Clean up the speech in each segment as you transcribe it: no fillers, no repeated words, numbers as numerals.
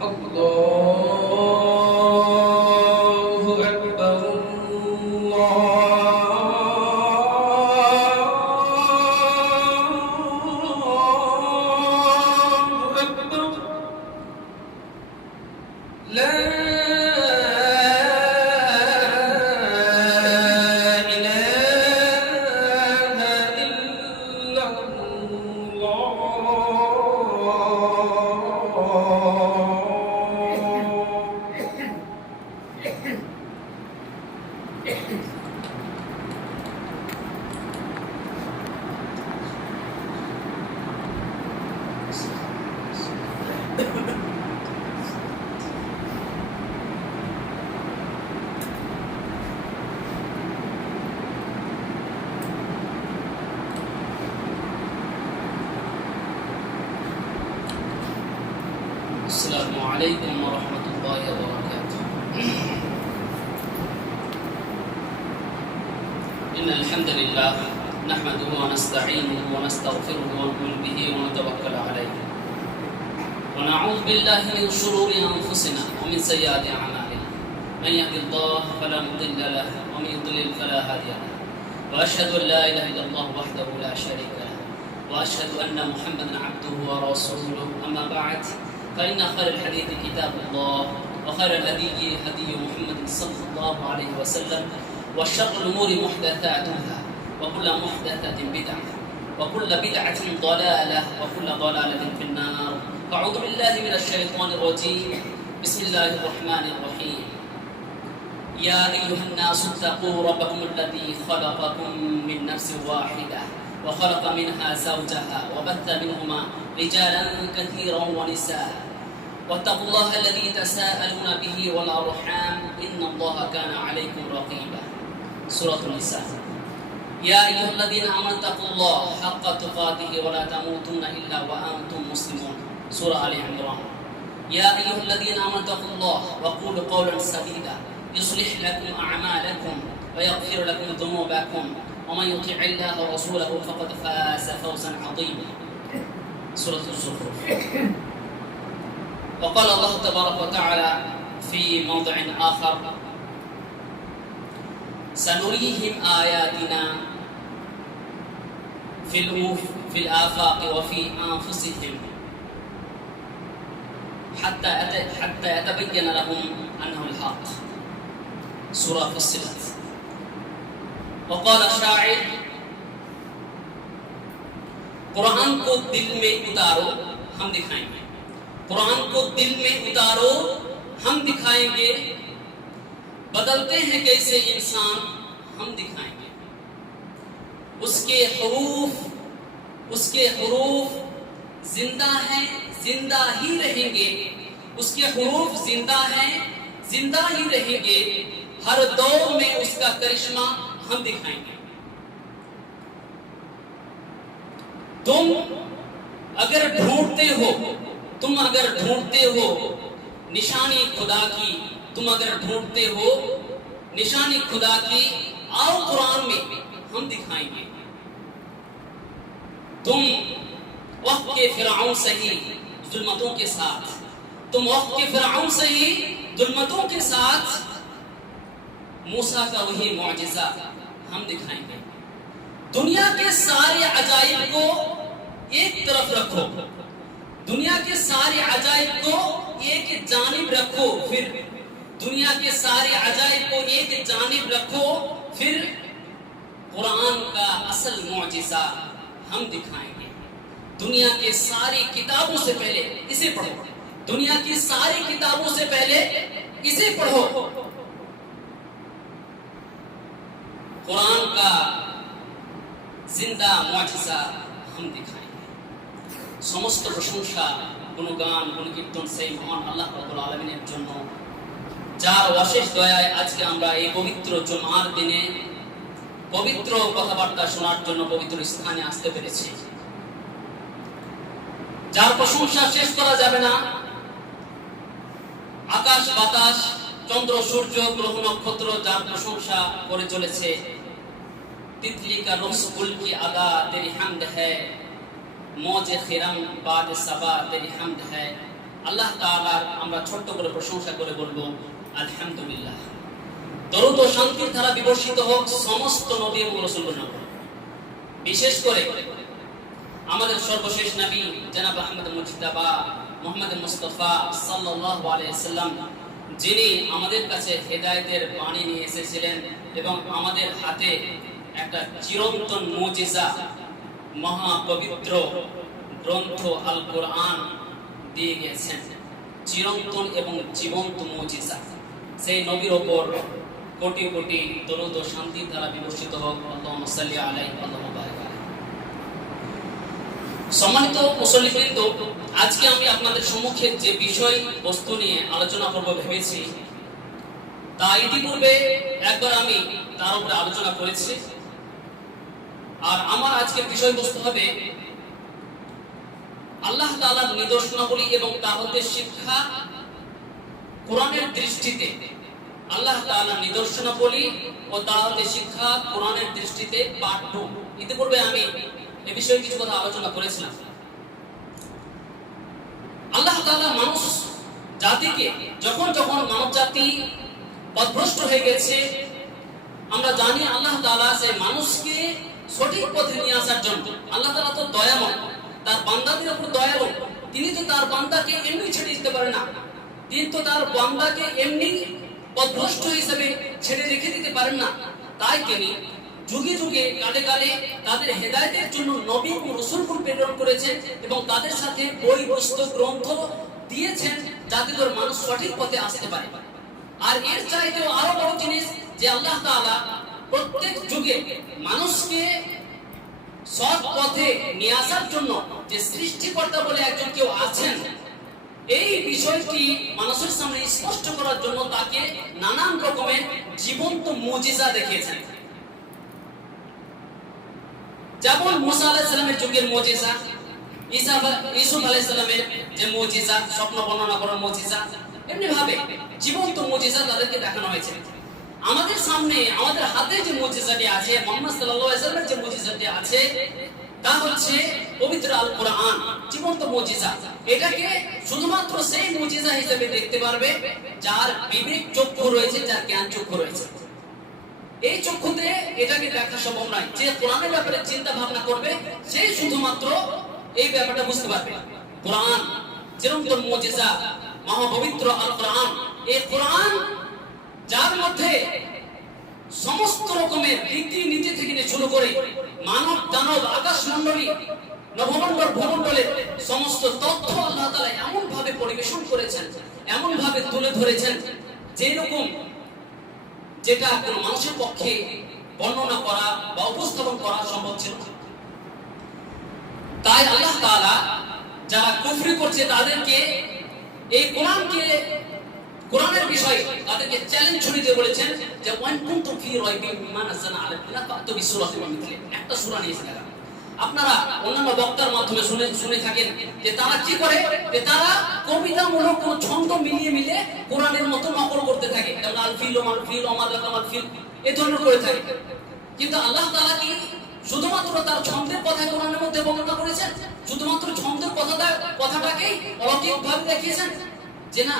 الله أكبر الله أكبر لا السلام عليكم ورحمة الله وبركاته. إن الحمد لله نحمده ونستعينه ونستغفره ونؤمن به ونتوكل عليه ونعوذ بالله من شرور أنفسنا ومن سيئات أعمالنا من يهد الله فلا مضل له ومن يضلل فلا هادي له وأشهد أن لا إله إلا الله وحده لا شريك له وأشهد أن محمدا عبده ورسوله أما بعد فإن خير الحديث كتاب الله وخير الهدي هدي محمد صلى الله عليه وسلم وشر الأمور محدثاتها وكل محدثة بدعة وكل بدعة ضلالة وكل ضلالة في النار. أعوذ بالله من الشيطان الرجيم. بسم الله الرحمن الرحيم. يا أيها الناس اتقوا ربكم الذي خلقكم من نفس واحدة وخلق منها زوجها وبث منهما رجالا كثيرا ونساء واتقوا الله الذي تساءلون به والأرحام إن الله كان عليكم رقيبا. سورة النساء. يا أيها الذين آمنوا اتقوا الله حق تقاته ولا تموتن إلا وأنتم مسلمون. سورة آل عمران. يا أيها الذين آمنوا اتقوا الله وقولوا قولا سديدا يصلح لكم أعمالكم ويغفر لكم ذنوبكم ومن يطع الله ورسوله فقد فاز فوزا عظيما. سورة الزخرف. وقال الله تبارك وتعالى في موضع آخر سنريهم آياتنا في الآفاق وفي أنفسهم حتى يتبين لهم أنه الحق. سورة فصلت. وقال الشاعر कुरान को दिल में उतारो हम दिखाएंगे, कुरान को दिल में उतारो हम दिखाएंगे, बदलते हैं कैसे इंसान हम दिखाएंगे। उसके हुरूफ जिंदा हैं, जिंदा ही रहेंगे, उसके हुरूफ जिंदा हैं, जिंदा ही रहेंगे, हर दौर में उसका करिश्मा हम दिखाएंगे। तुम अगर ढूंढते हो निशानी खुदा की, तुम अगर ढूंढते हो निशानी खुदा की, आओ कुरान में हम दिखाएंगे। तुम वक्त के फिरौन सही जुल्मतों के साथ, तुम वक्त के फिरौन सही जुल्मतों के साथ मूसा का वही मुआजिजा हम दिखाएंगे। दुनिया के सारे अजाइब को एक तरफ रखो, दुनिया के सारे अजाइब को एक जानिब रखो, फिर दुनिया के सारे अजाइब को एक जानिब रखो, फिर कुरान का असल मुआजिजा हम दिखाएंगे। दुनिया के सारी किताबों से पहले इसे पढ़ो, दुनिया की सारी किताबों से पहले इसे पढ़ो। कुरान का जिंदा मुआजिजा हम दिखाएंगे। समस्त प्रशंसा गुणगान गुणकीर्तन সেই মহান আল্লাহ রাব্বুল আলামিনের জন্য, যার অশেষ দয়ায় আজকে আমরা এই পবিত্র জুমার দিনে পবিত্র কথাবার্তা শোনার জন্য পবিত্র স্থানে আসতে পেরেছি। যার প্রশংসা শেষ করা যাবে না। আকাশ বাতাস চন্দ্র সূর্য গ্রহ নক্ষত্র যার প্রশংসা করে চলেছে। तितली का रुख्स गुल की अदा तेरी हमद है, मौज खिरम बाद सबा तेरी हमद है, আল্লাহ তাআলার আমরা ছোট্ট করে প্রশংসা করে বলবো আলহামদুলিল্লাহ। দরুদ ও শান্তির ধারা বিবর্ষিত হোক সমস্ত নবী এবং রাসূলগণের উপর, বিশেষ করে আমাদের সর্বশেষ নবী জনাব আহমদ মুজতাবা মুহাম্মদ মুস্তাফা সাল্লাল্লাহু আলাইহি সাল্লাম, যিনি আমাদের কাছে হেদায়েতের বাণী নিয়ে এসেছিলেন এবং আমাদের হাতে একটা চিরন্তন মুজিজা মহা পবিত্র গ্রন্থ আল কোরআন দিয়ে গেছেন, চিরন্তন এবং জীবন্ত মুজিজা। সেই নবীর ওপর কোটি কোটি দরুদ ও শান্তির দ্বারা বিবর্ষিত হোক। আল্লাহুম্মা সাল্লি আলাইহি ওয়া বারিক আলাইহি। সম্মানিত মুসল্লিবৃন্দ, আজকে আমি আপনাদের সম্মুখে যে বিষয় বস্তু নিয়ে আলোচনা করব ভেবেছি, তা ইতিপূর্বে একবার আমি তার উপরে আলোচনা করেছি। আর আমার আজকের বিষয়বস্তু হবে আল্লাহ তাআলার নিদর্শনাবলী এবং তা হতে শিক্ষা কোরআনের দৃষ্টিতে। আল্লাহ তাআলার নিদর্শনাবলী ও তা হতে শিক্ষা কোরআনের দৃষ্টিতে পার্ট 2। ইতিপূর্বে আমি এই বিষয়ে কিছু কথা আলোচনা করেছিলাম। আল্লাহ তাআলা মানুষ জাতিকে যখন মানব জাতি পথভ্রষ্ট হয়ে গেছে, আমরা জানি আল্লাহ তাআলা সেই মানুষকে সঠিক পথে নিয়ে আসার জন্য, আল্লাহ তাআলা তো দয়াময়, তার বান্দাদের উপর দয়ালু। তিনি তো তার বান্দাকে এমনি ছেড়ে দিতে পারেন না, তিনি তো তার বান্দাকে এমনি পথভ্রষ্ট হিসেবে ছেড়ে রেখে দিতে পারেন না। তাই তিনি যুগে যুগে কালে কালে তাদের হেদায়েতের জন্য নবী ও রাসূলগণ প্রেরণ করেছেন এবং তাদের সাথে বই পুস্তক গ্রন্থ দিয়েছেন, যাতে করে মানুষ সঠিক পথে আসতে পারে। আর এর চাইতেও আরো বড় জিনিস যে আল্লাহ তাআলা প্রত্যেক যুগে মানুষকে সৎ পথে নিয়ে আসার জন্য যে সৃষ্টিকর্তা বলে একজন কেউ আছেন, এই বিষয়টি মানুষের সামনে স্পষ্ট করার জন্য তাকে নানান রকমের জীবন্ত মুজিজা দেখিয়েছেন। যেমন মুসা আলাইহিস সালামের যুগের মুজিজা, ইউসুফ আলাইহিস সালামের যে মুজিজা, স্বপ্ন বর্ণনা করার মুজিজা, এমনি ভাবে জীবন্ত মুজিজা তাদেরকে দেখানো হয়েছে। আমাদের সামনে আমাদের হাতে যে মুজিজাটি আছে, মুহাম্মদ সাল্লাল্লাহু আলাইহি ওয়াসাল্লামের যে মুজিজাটি আছে, তা হচ্ছে পবিত্র আল কোরআন, জীবন্ত মুজিজা। এটাকে শুধুমাত্র সেই মুজিজা হিসেবে দেখতে পারবে যার বিবেক চক্ষু রয়েছে, যার জ্ঞান চক্ষু রয়েছে। এই চক্ষুতে এটাকে দেখা সম্ভব নয়। যে কোরআনের ব্যাপারে চিন্তা ভাবনা করবে, সেই শুধুমাত্র এই ব্যাপারটা বুঝতে পারবে। কোরআন চিরন্তন মুজিজা, মহাপবিত্র আল কোরআন, এই কোরআন যার মধ্যে সমস্ত রকমের রীতি নীতি থেকে শুরু করে মানব দানব আকাশ মণ্ডলী নভমণ্ডল ভূমণ্ডলের সমস্ত তথ্য আল্লাহ তাআলা এমন ভাবে পরিবেশন করেছেন, এমন ভাবে তুলে ধরেছেন, যেরকম যেটা কোনো মানুষের পক্ষে বর্ণনা করা বা উপস্থাপন করা সম্ভব ছিল না। তাই আল্লাহ তাআলা যারা কুফরি করছে তাদেরকে এই কোরআনের বিষয়ে তাদেরকে চ্যালেঞ্জ ছুড়ে দিয়ে বলেছেন যে ওয়ান কুনতুম ফি রাইবিন মিম্মা নাযালনা আলাইনা ফাতু বিসূরাতিন মিন মিথলি, একটা সূরা নিয়ে এসে দেখা। আপনারা অন্যান্য বক্তার মাধ্যমে শুনে থাকেন যে তারা কি করে, যে তারা কবিতামূলক কোন ছন্দ মিলিয়ে কোরআনের মতো নকল করতে থাকে, যেমন আল ফিল ওয়া মাল ফিল ওয়া মা লাকাল ফিল, এই ধরনের করে থাকে। কিন্তু আল্লাহ তাআলা কি শুধুমাত্র তার ছন্দের কথা কোরআনের মধ্যে বর্ণনা করেছেন? শুধুমাত্র ছন্দের কথাটাকেই অলৌকিকভাবে দেখিয়েছেন? যে না,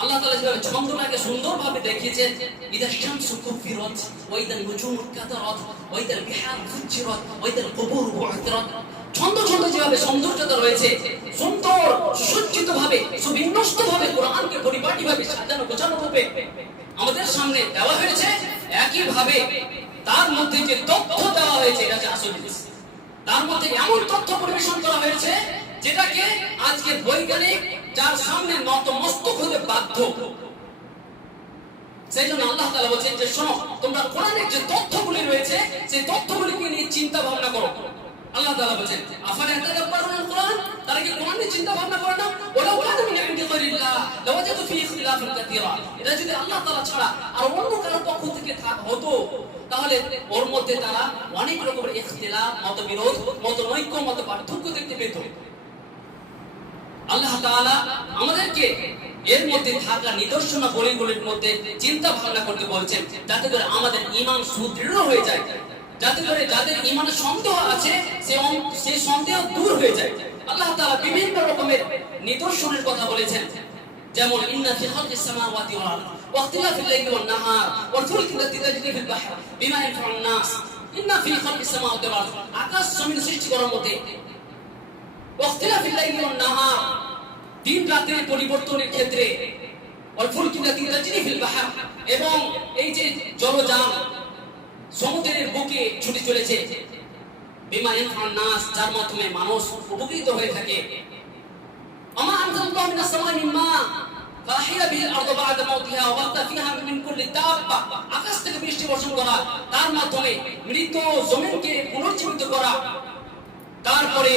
আল্লাহ তাআলা যেভাবে ছন্দটাকে সুন্দরভাবে দেখিয়েছেন, ইদা শামসু কুফিরাত ওয়া ইদা নুজুমু কাতারাত ওয়া ইদা বিহার ফুজিরাত ওয়া ইদা কুবুর বু'থিরাত, ছন্দ যেভাবে সৌন্দর্যতা রয়েছে, সুন্দর সুসজ্জিতভাবে সুবিন্যস্তভাবে কোরআনকে পরিপাটিভাবে সাজানো গোছানো রূপে আমাদের সামনে দেওয়া হয়েছে, একই ভাবে তার মধ্যে যে তথ্য দেওয়া হয়েছে এটা হচ্ছে আসল জিনিস। তার মধ্যে এমন তথ্য পরিবেশন করা হয়েছে যেটাকে আজকে বৈজ্ঞানিক যার সামনে নতমস্তক হতে বাধ্য। সেই জন্য আল্লাহ তাআলা বলেছেন যে শোনো, তোমরা কোরআনের যে তথ্যগুলি রয়েছে সেই তথ্যগুলিকে নিয়ে চিন্তা ভাবনা করো। আল্লাহ তাআলা বলেছেন আফালা ইয়াতাদাব্বারুনাল কোরআন, তারা কি কোরআন নিয়ে চিন্তা ভাবনা করে না? ওয়ালাউ কানা মিন ইনদি গায়রিল্লাহ লাওয়াজাদু ফি ইখতিলাফান কাসীরা, এটা যদি আল্লাহ তাআলা ছাড়া আর অন্য কারো পক্ষ থেকে হতো, তাহলে ওর মধ্যে তারা অনেক রকমের ইখতিলাফ, মতবিরোধ, মতনৈক্য, মত পার্থক্য দেখতে পেত। আল্লাহ তাআলা আমাদেরকে এর মধ্যে থাকা নিদর্শনাবলীগুলির মধ্যে চিন্তা ভাবনা করতে বলছেন, যাতে করে আমাদের ঈমান সুদৃঢ় হয়ে যায়, যাতে করে যাদের ঈমানে সন্দেহ আছে সেই সন্দেহ দূর হয়ে যায়। আল্লাহ তাআলা বিভিন্ন রকমের নিদর্শনের কথা বলেছেন, যেমন ইন্না ফি খালকিস সামাওয়াতি ওয়াল আরদ ওয়া ইখতিলাফিল লাইলি ওয়ান নাহার ওয়াল ফুলকি আল্লাতী তাজরি ফিল বাহর বিমা ইয়ানফাউন নাস ইন্না ফি খালকিস সামাওয়াতি ওয়াল আরদ, আকাশ জমিন সৃষ্টি করার মধ্যে, ওয়া ইখতিলাফিল লাইলি ওয়ান নাহার, দিন রাতের পরিবর্তনের ক্ষেত্রে, ওয়াল ফুলকি আল্লাতী তাজরি ফিল বাহর, এবং এই যে জলযান সমুদ্রের বুকে ছুটে চলেছে, বিমা ইয়ানফাউন নাস, যার মাধ্যমে মানুষ উপকৃত হয়ে থাকে। আমা আনজালাল্লাহু মিনাস সামাই মিন মা ফাহিয়া বিল আরদ বা'দা মাউতিহা ওয়া বাতা ফিহা মিন কুল্লি দাব্বা, আকাশ থেকে বৃষ্টি বর্ষণ করা, তার মাধ্যমে মৃত জমিনকে পুনর্জীবিত করা, তারপরে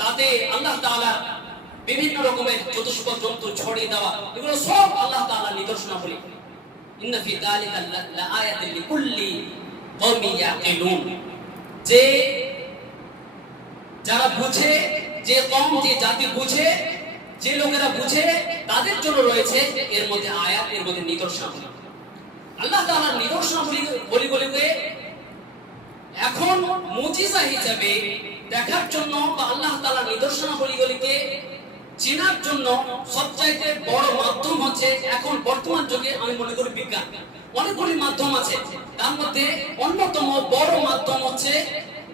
তাতে আল্লাহ তাআলা বিভিন্ন রকমের চতুষ্পদ জন্তু ছড়িয়ে দেওয়া, এগুলো সব আল্লাহ তাআলার নিদর্শনাবলী। ইন্না ফি যালিকা লাআয়াতান লিকুল্লি কওমিন ইয়াকিলুন, যে যারা বুঝে, যে কওম, যে জাতি বুঝে, যে লোকেরা বুঝে, তাদের জন্য রয়েছে এর মধ্যে আয়াত, এর মধ্যে নিদর্শন। আল্লাহ তাআলার নিদর্শনাবলীগুলোকে এখন মুজিজা হিসেবে দেখার জন্য বা আল্লাহ তাআলার নিদর্শনাবলীগুলোকে চেনার জন্য সবচাইতে বড় মাধ্যম হচ্ছে এখন বর্তমান যুগে আমি মনে করি বিজ্ঞান। অনেকগুলি মাধ্যম আছে, তার মধ্যে অন্যতম বড় মাধ্যম হচ্ছে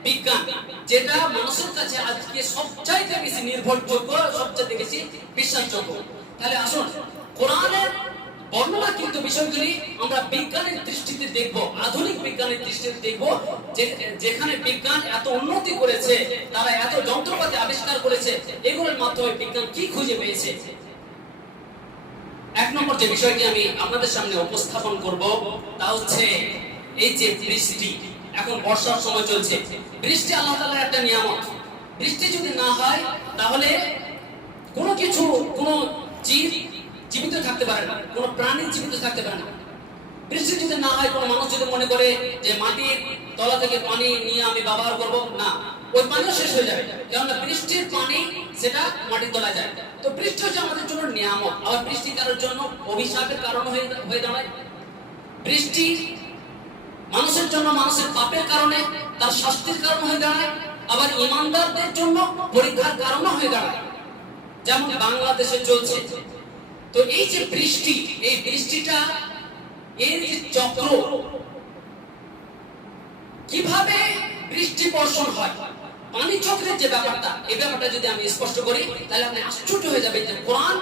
বিজ্ঞান, যেটা মানুষের কাছে আজকে সবচাইতে বেশি নির্ভরযোগ্য, সবচাইতে বেশি বিশ্বাসযোগ্য। তাহলে আসুন, কোরআনের বর্ণনা কিন্তু বিষয়গুলি আমরা বিজ্ঞানের দৃষ্টিতে দেখব, আধুনিক বিজ্ঞানের দৃষ্টিতে দেখব, যেখানে বিজ্ঞান এত উন্নতি করেছে, তারা এত যন্ত্রপাতি আবিষ্কার করেছে, এগুলোর মাধ্যমে বিজ্ঞান কি খুঁজে পেয়েছে। এক নম্বর যে বিষয়টি আমি আপনাদের সামনে উপস্থাপন করব তা হচ্ছে এই যে বৃষ্টি। এখন বর্ষার সময় চলছে, বৃষ্টি আল্লাহ তাআলার একটা নিয়ামত। বৃষ্টি যদি না হয় তাহলে কোনো কিছু, কোনো জীব জীবিত থাকতে পারে না, কোনো প্রাণী জীবিত থাকতে পারে না। বৃষ্টি যদি না হয়, কোনো মানুষ যদি মনে করে যে মাটির তলা থেকে পানি নিয়ে আমি ব্যবহার করব, না, ওই পানিও শেষ হয়ে যাবে, কেননা বৃষ্টির পানি সেটা মাটির তলায় যায়। তো বৃষ্টি হচ্ছে আমাদের জন্য নিয়ামত। আবার বৃষ্টি কারোর জন্য অভিশাপের কারণ হয়ে দাঁড়ায়। বৃষ্টি মানুষের জন্য মানুষের পাপের কারণে, তার শাস্তির কারণ হয়ে দাঁড়ায়, আবার ঈমানদারদের জন্য পরীক্ষার কারণও হয়ে দাঁড়ায়, যেমন বাংলাদেশে চলছে। তো এই যে বৃষ্টি, এই বৃষ্টিটা, এর যে চক্র, কিভাবে বৃষ্টি বর্ষণ হয়, পানি চক্রের যে ব্যাপারটা, এই ব্যাপারটা যদি আমি স্পষ্ট করি তাহলে আপনি আশ্চর্য হয়ে যাবেন যে কোরআন,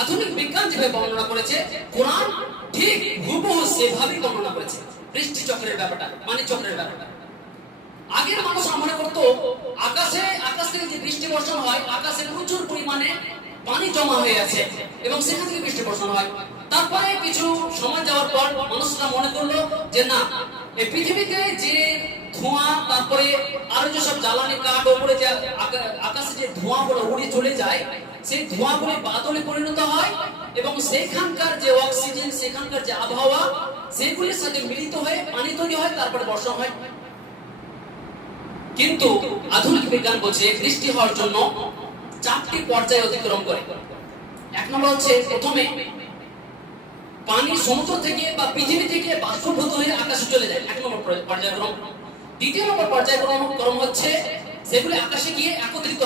আধুনিক বিজ্ঞান যেভাবে বর্ণনা করেছে, কোরআন ঠিক হুবহু সেভাবেই বর্ণনা করেছে বৃষ্টি চক্রের ব্যাপারটা, পানি চক্রের ব্যাপারটা। আগের মানুষ মনে করতো আকাশ থেকে যে বৃষ্টি বর্ষণ হয়, আকাশে প্রচুর পরিমাণে পানি জমা হয়ে আছে এবং সেখান থেকে বৃষ্টি বর্ষণ হয়। তারপরে কিছু সময় যাওয়ার পর মানুষরা মনে করলো যে না, এই পৃথিবীতে যে ধোঁয়া, তারপরে আরো যেসব জ্বালানি কাঠ, উপরে যে আকাশে যে ধোঁয়াগুলো উড়ে চলে যায়, সেই ধোঁয়াগুলো বাদলে পরিণত হয় এবং সেখানকার যে অক্সিজেন, সেখানকার যে আবহাওয়া, সেগুলির সাথে মিলিত হয়ে পানি তৈরি হয়, তারপরে বর্ষা হয়। কিন্তু আধুনিক বিজ্ঞান বলছে বৃষ্টি হওয়ার জন্য 4টি পর্যায় অতিক্রম করে। এক নম্বর হচ্ছে, প্রথমে পানি সমুদ্র থেকে বা পৃথিবী থেকে বাষ্পীভূত হয়ে আকাশে চলে যায়, 1 নম্বর পর্যায়ক্রম। দ্বিতীয় নম্বর পর্যায়ক্রম হচ্ছে সেগুলি আকাশে গিয়ে একত্রিত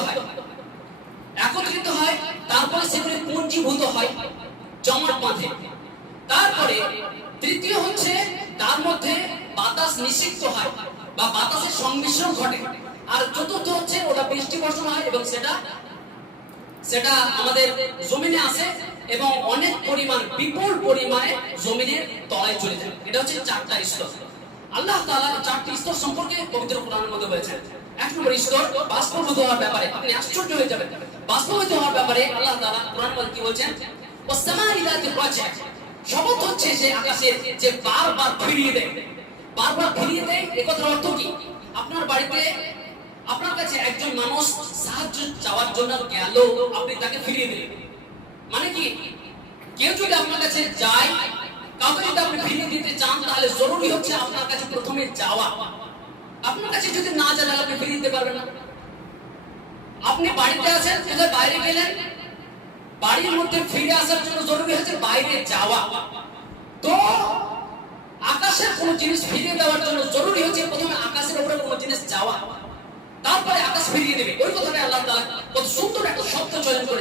হয়, তারপরে সেগুলি পুঞ্জীভূত হয়, জমাট বাঁধে। তারপরে তৃতীয় হচ্ছে তার মধ্যে বাতাস নিষিক্ত হয় বা বাতাসের সংমিশ্রণ ঘটে। আর চতুর্থ হচ্ছে ওটা বৃষ্টি বর্ষণ হয় এবং সেটা আমাদের জমিনে আসে এবং অনেক পরিমাণ, বিপুল পরিমাণে জমিনের তলায় চলে যায়। এটা হচ্ছে 4টা স্তর। আল্লাহ তাআলা 4টি স্তর সম্পর্কে পবিত্র কোরআনের মধ্যে বলেছেন। 1 নম্বর স্তর বাষ্পীভূত হওয়ার ব্যাপারে, আপনি আশ্চর্য হয়ে যাবেন। বাষ্পীভূত হওয়ার ব্যাপারে আল্লাহ তাআলা কোরআনের মধ্যে কি বলেছেন? ওয়াসসামাই যাতি রাজা, শপথ হচ্ছে যে আকাশের যে বারবার ফিরিয়ে দেয়, এই কথার অর্থ কি? আপনার বাড়িতে আপনার কাছে একজন মানুষ সাহায্য চাওয়ার জন্য গেল, আপনি তাকে ফিরিয়ে দিলেন। মানে কি, কেউ যদি আপনার কাছে যায়, কাউকে যদি আপনি ফিরিয়ে দিতে চান, তাহলে জরুরি হচ্ছে আপনার কাছে প্রথমে যাওয়া। আপনার কাছে যদি না যায়, তাহলে আপনি ফিরিয়ে দিতে পারবেন না। আপনি বাড়িতে আছেন, কোথায় বাইরে গেলেন, বাড়ির মধ্যে ফিরে আসার জন্য জরুরি হচ্ছে বাইরে যাওয়া। তো আকাশের কোনো জিনিস ফিরিয়ে দেওয়ার জন্য জরুরি হচ্ছে প্রথমে আকাশের উপরে কোনো জিনিস যাওয়া, তারপরে আকাশ ফিরিয়ে দেবে। ওই কথাটা আল্লাহ তাআলা কত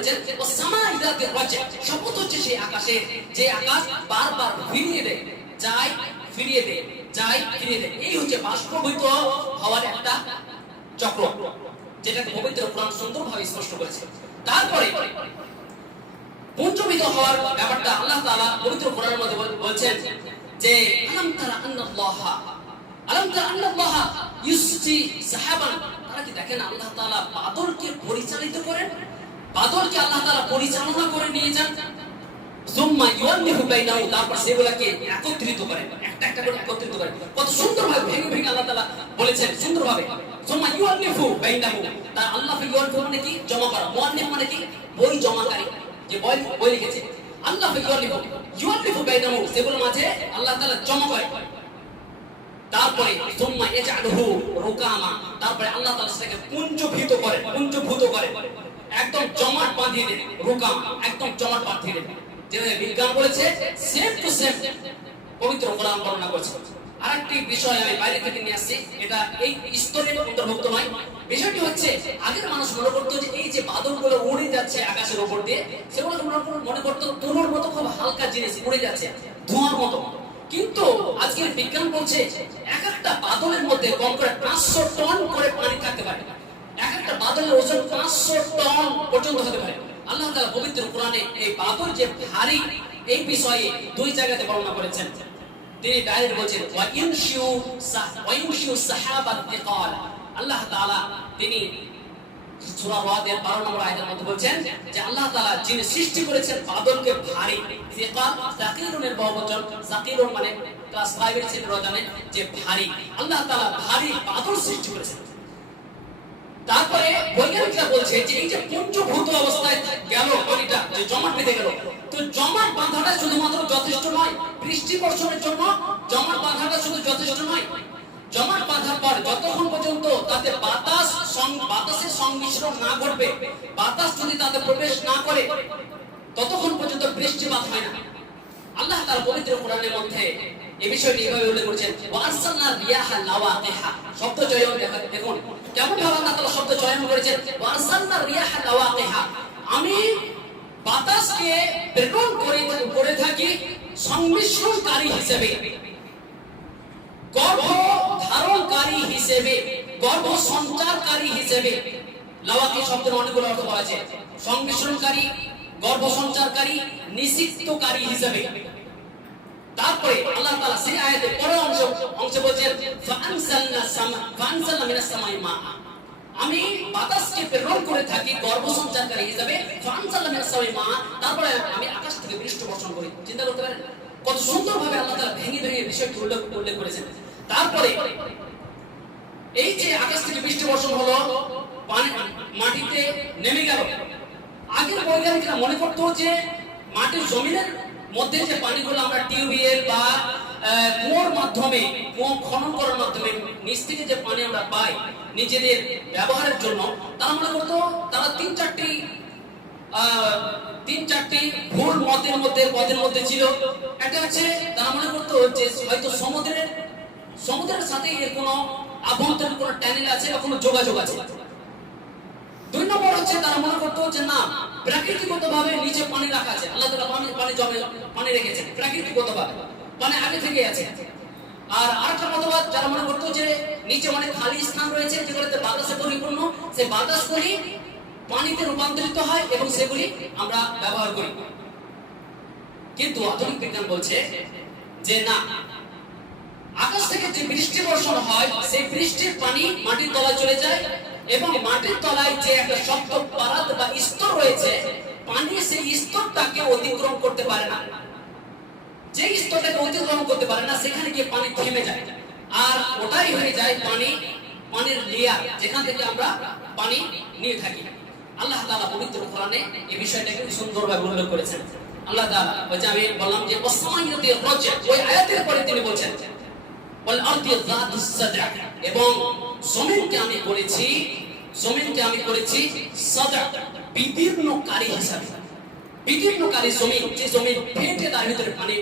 করেছেন ও সামাই যাতির রাজ্য, শপথ হচ্ছে সেই আকাশে যে আকাশ বারবার ফিরিয়ে দেয়, যায় ফিরিয়ে দেয়, যায় ফিরিয়ে দেয়। এই হচ্ছে বাষ্পীভূত হওয়ার একটা চক্র, যেটাকে পবিত্র কোরআন সুন্দরভাবে স্পষ্ট করেছে। তারপরে পুঞ্জীভূত হওয়ার ব্যাপারটা আল্লাহ তাআলা পবিত্র কোরআনের মধ্যে বলছেন যে আলাম তারা আন্নাল্লাহ ইউসজি সাহাবান, তারা কি দেখেন আল্লাহ তাআলা বাদলকে পরিচালিত করেন, বাদলকে আল্লাহ তাআলা পরিচালনা করে নিয়ে যান। সুম্মা ইউআল্লিহু বাইনাহু, তারপর সেগুলোকে একত্রিত করেন, একটা একটা করে একত্রিত করেন। কত সুন্দরভাবে ভেঙে ভেঙে আল্লাহ তাআলা বলেছেন সুন্দরভাবে। সুম্মা ইউআল্লিহু বাইনাহু, তার আল্লাহ ইউআল্লিহু মানে কি? জমা করা। মুআল্লিফ মানে কি? বই জমাকারী, যে বই লিখেছে। আল্লাহ ইউআল্লিফু বাইনাহু, সেগুলোর মাঝে আল্লাহ তাআলা জমা করে। তারপরে সুম্মা ইয়াজআলুহু রুকামা, তারপরে আল্লাহ তাআলা সেটাকে পুঞ্জীভূত করে একদম জমাট বাঁধিয়ে দেন। রুকাম, একদম জমাট বাঁধিয়ে দেন। যেভাবে বিজ্ঞান বলেছে সেম টু সেম পবিত্র কোরআন বর্ণনা করেছে। আরেকটি বিষয় আমি বাইরে থেকে নিয়ে আসছি, এটা এই স্তরের অন্তর্ভুক্ত নয়। বিষয়টি হচ্ছে আগের মানুষ মনে করতো যে এই যে বাদলগুলো উড়ে যাচ্ছে আকাশের উপর দিয়ে, সেগুলো মনে করতো তুলোর মতো খুব হালকা জিনিস উড়ে যাচ্ছে, ধোঁয়ার মতো। কিন্তু আজকের বিজ্ঞান বলছে এক একটা বাদলের মধ্যে কম করে 500 টন করে পানি থাকতে পারে। এক একটা বাদলের ওজন 500 টন পর্যন্ত হতে পারে। আল্লাহ তাআলা পবিত্র কোরআনে এই বাদল যে ভারী, এই বিষয়ে দুই জায়গাতে বর্ণনা করেছেন। তিনি ডাইরেক্ট বলেছেন ওয়া ইনশিউ সাহাবাত তিকাল। আল্লাহ তাআলা তিনি সূরা রাদের 12 নম্বর আয়াতের মধ্যে বলেছেন যে আল্লাহ তাআলা যিনি সৃষ্টি করেছেন বাদলকে ভারী, তিকাল সাকিরুনের বহুবচন, সাকিরুন মানে ক্লাস 5 এর ছেলেরা জানে যে ভারী। আল্লাহ তাআলা ভারী বাদল সৃষ্টি করেছেন। তারপরে বৈজ্ঞানিকরা বলছে যে এই যে পুঞ্জীভূত অবস্থায় গেল পানিটা, যে জমাট বেঁধে গেল, তো জমাট বাঁধাটা শুধুমাত্র যথেষ্ট নয় বৃষ্টি বর্ষণের জন্য। জমাট বাঁধাটা শুধু যথেষ্ট নয়, জমাট বাঁধার পর যতক্ষণ পর্যন্ত তাতে বাতাসের সংমিশ্রণ না ঘটবে, বাতাস যদি তাতে প্রবেশ না করে, ততক্ষণ পর্যন্ত বৃষ্টিপাত হয় না। আল্লাহ তাআলা পবিত্র কোরআনের মধ্যে এই বিষয়টি এভাবে উল্লেখ করেছেন ওয়ারসালনা রিয়াহা লাওয়াকিহা। শব্দ চয়ন দেখুন কেমন ভাবে আল্লাহ তাআলা শব্দ চয়ন করেছেন। ওয়ারসালনা রিয়াহা লাওয়াকিহা, আমি বাতাসকে প্রেরণ করে থাকি সংমিশ্রণকারী হিসেবে, গর্ভ ধারণকারী হিসেবে, গর্ভ সঞ্চারকারী হিসেবে। লাওয়াকি শব্দের অনেকগুলো অর্থ পাওয়া যায়, সংমিশ্রণকারী, গর্ভ সঞ্চারকারী, নিষিক্তকারী হিসেবে। তারপরে আল্লাহ তাআলা সেই আয়াতের পরের অংশে বলেছেন ফাআনসালনা মিনাস সামাই মা, আমি বাতাসকে প্রেরণ করে থাকি গর্ভ সঞ্চারকারী হিসেবে। ফাআনসালনা মিনাস সামাই মা, তারপরে আমি আকাশ থেকে বৃষ্টি বর্ষণ করি। চিন্তা করতে পারেন কত সুন্দরভাবে আল্লাহ তাআলা ভেঙে ভেঙে বিষয়টি উল্লেখ করেছেন। তারপরে এই যে আকাশ থেকে বৃষ্টি বর্ষণ হলো, পানি মাটিতে নেমে গেল। আগের বৈজ্ঞানিকরা মনে করতো যে মাটির জমিনের মধ্যে যে পানিগুলো আমরা টিউবওয়েল বা কুয়োর মাধ্যমে, কুয়ো খনন করার মাধ্যমে নিচ থেকে যে পানি আমরা পাই নিজেদের ব্যবহারের জন্য, তারা মনে করতো তারা তিন চারটি ভুল পথের মধ্যে ছিল। একটা হচ্ছে তারা মনে করতো যে হয়তো সমুদ্রের সাথে এর কোনো আভ্যন্তরীণ কোনো ট্যানেল আছে বা কোনো যোগাযোগ আছে। 2 নম্বর হচ্ছে তারা মনে করতো যে না, প্রাকৃতিকভাবে নিচে পানি রাখা আছে, আল্লাহ তাআলা পানি রেখেছেন প্রাকৃতিকভাবে, পানি আগে থেকে আছে। আর আরেকটা মতবাদ যারা মনে করতো যে নিচে অনেক খালি স্থান রয়েছে যেগুলোতে বাতাসে পরিপূর্ণ, সেই বাতাসগুলি পানিতে রূপান্তরিত হয় এবং সেগুলি আমরা ব্যবহার করি। কিন্তু আধুনিক বিজ্ঞান বলছে যে না, আকাশ থেকে যে বৃষ্টি বর্ষণ হয় সেই বৃষ্টির পানি মাটির তলায় চলে যায় এবং মাটির তলায় যে একটা শক্ত পারাত বা স্তর রয়েছে, পানি সেই স্তরটাকে অতিক্রম করতে পারে না। যে স্তরটাকে অতিক্রম করতে পারে না সেখানে গিয়ে পানি থেমে যায়, আর ওটাই হয়ে যায় পানির লেয়ার, যেখান থেকে আমরা পানি নিয়ে থাকি। আল্লাহ তাআলা পবিত্র কোরআনে এই বিষয়টাকে সুন্দরভাবে উল্লেখ করেছেন। আল্লাহ তাআলা ওই যে আমি বললাম যে ওয়াসমাইয়াতি রাজ্য, ওই আয়াতের পরে তিনি বলেছেন ওয়াল আরদি যাতুস সাদা, এবং জমিনকে আমি করেছি সাদা, বিদীর্ণকারী হিসাবে। বিদীর্ণকারী জমিন, যে জমিন ফেটে তার ভিতরে পানি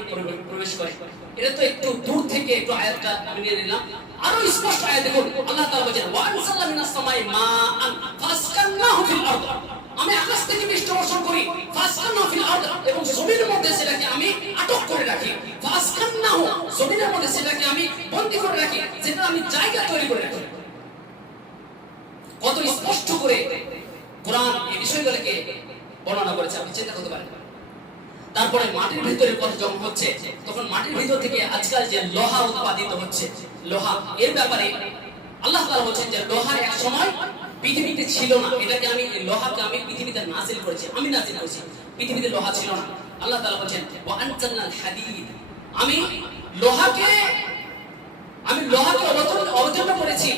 প্রবেশ করে। এটা তো একটু দূর থেকে একটু আয়াতটা আমি নিয়ে নিলাম। আরো স্পষ্ট আয়াত দেখুন, আল্লাহ তাআলা বলেন ওয়া আনসালনা মিনাস সামাই মাআন ফাসকান্নাহু ফিল আরদ, আমি আকাশ থেকে বৃষ্টি বর্ষণ রাখি, সেটা আমি জায়গা তৈরি করে রাখি। কত স্পষ্ট করে কোরআন এই বিষয়গুলোকে বর্ণনা করেছে, আপনি চিন্তা করতে পারেন। তারপরে মাটির ভিতরে কথা যখন হচ্ছে, তখন মাটির ভিতর থেকে আজকাল যে লোহা উৎপাদিত হচ্ছে, লোহা, এর ব্যাপারে আল্লাহ তাআলা বলেন যে লোহা এক সময় পৃথিবীতে ছিল না, এটাকে আমি, লোহাকে আমি পৃথিবীতে নাজিল করেছি, আমি নাজিল করেছি, পৃথিবীতে লোহা ছিল না। আল্লাহ তাআলা বলেন ওয়া আনজালনাল হাদিদ, আমি লোহাকে অবতীর্ণ করেছি।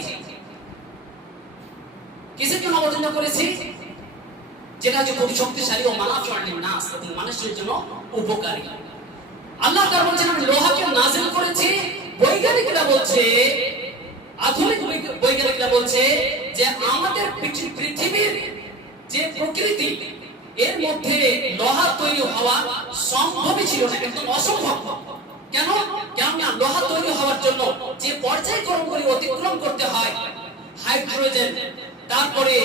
কিসের জন্য অবতীর্ণ করেছি? যেটা হচ্ছে খুব শক্তিশালী ও মানাফিউন লিন-নাস, এবং মানুষের জন্য উপকারী। আল্লাহ তাআলা বলেন আমি লোহাকে নাজিল করেছি। বৈজ্ঞানিকরা বলছে, আধুনিক বৈজ্ঞানিকরা বলছে যে আমাদের পৃথিবীর যে প্রকৃতি, এর মধ্যে লোহা তৈরি হওয়া সম্ভবই ছিল না, একদম অসম্ভব। কেন? কেননা লোহা তৈরি হওয়ার জন্য যে পর্যায়ক্রমগুলি অতিক্রম করতে হয়, হাইড্রোজেন, তারপরে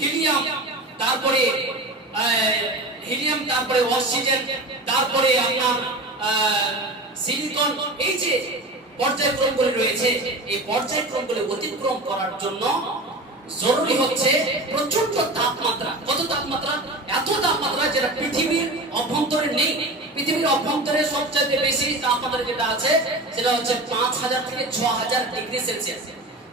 হিলিয়াম, তারপরে অক্সিজেন, তারপরে আপনার সিলিকন, এই যে পর্যায়ক্রমগুলি রয়েছে, এই পর্যায়ক্রমগুলি অতিক্রম করার জন্য জরুরি হচ্ছে প্রচন্ড তাপমাত্রা। কত তাপমাত্রা? এত তাপমাত্রা যেটা পৃথিবীর অভ্যন্তরে নেই। পৃথিবীর অভ্যন্তরে সবচেয়ে বেশি তাপমাত্রা যেটা আছে সেটা হচ্ছে 5000 থেকে 6000 ডিগ্রি সেলসিয়াস।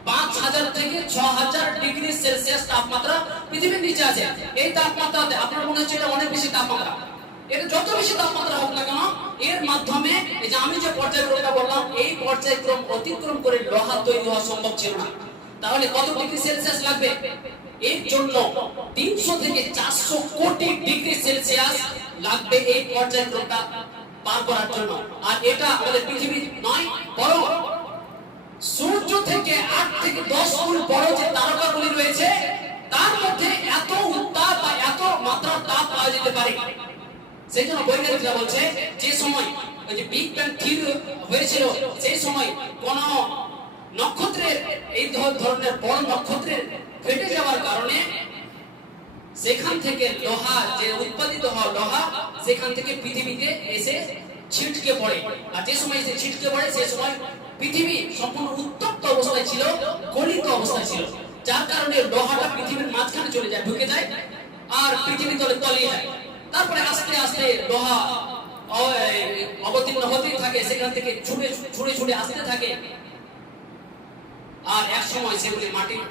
5000 থেকে 6000 ডিগ্রি সেলসিয়াস তাপমাত্রা পৃথিবীর নিচে আছে। এই তাপমাত্রাতে আপনার মনে হচ্ছে এটা অনেক বেশি তাপমাত্রা। এটা যত বেশি তাপমাত্রা হোক না কেন, এর মাধ্যমে এই যে আমি যে পর্যায়ক্রমটা বললাম, এই পর্যায়ক্রম অতিক্রম করে লোহা তৈরি হওয়া সম্ভব ছিল না। তাহলে কত ডিগ্রি সেলসিয়াস লাগবে? এর জন্য 300 থেকে 400 কোটি ডিগ্রি সেলসিয়াস লাগবে এই পর্যায়ক্রমটা পার করার জন্য। আর এটা আমাদের পৃথিবী নয়, বরং সূর্য থেকে 8 থেকে 10 গুণ বড় যে তারকাগুলি রয়েছে, তার মধ্যে এত উত্তাপ বা এত মাত্রার তাপ পাওয়া যেতে পারে। সেই জন্য বৈজ্ঞানিকরা বলছে যে সময় ওই যে বিগ ব্যাং থিওরি হয়েছিল, সেই সময় কোন নক্ষত্রের, এই ধরনের বড় নক্ষত্রের ফেটে যাওয়ার কারণে সেখান থেকে লোহা, যে উৎপাদিত হওয়া লোহা, সেখান থেকে পৃথিবীতে এসে ছিটকে পড়ে। আর যে সময় এসে ছিটকে পড়ে, সেই সময় পৃথিবী সম্পূর্ণ উত্তপ্ত অবস্থায় ছিল, গলিত অবস্থায় ছিল, যার কারণে লোহাটা পৃথিবীর মাঝখানে চলে যায়, ঢুকে যায়, আর পৃথিবী তলিয়ে যায়। তারপরে আস্তে আস্তে লোহা অবতীর্ণ হতেই থাকে, সেখান থেকে ছুড়ে আসতে থাকে, আর এক সময় সেগুলি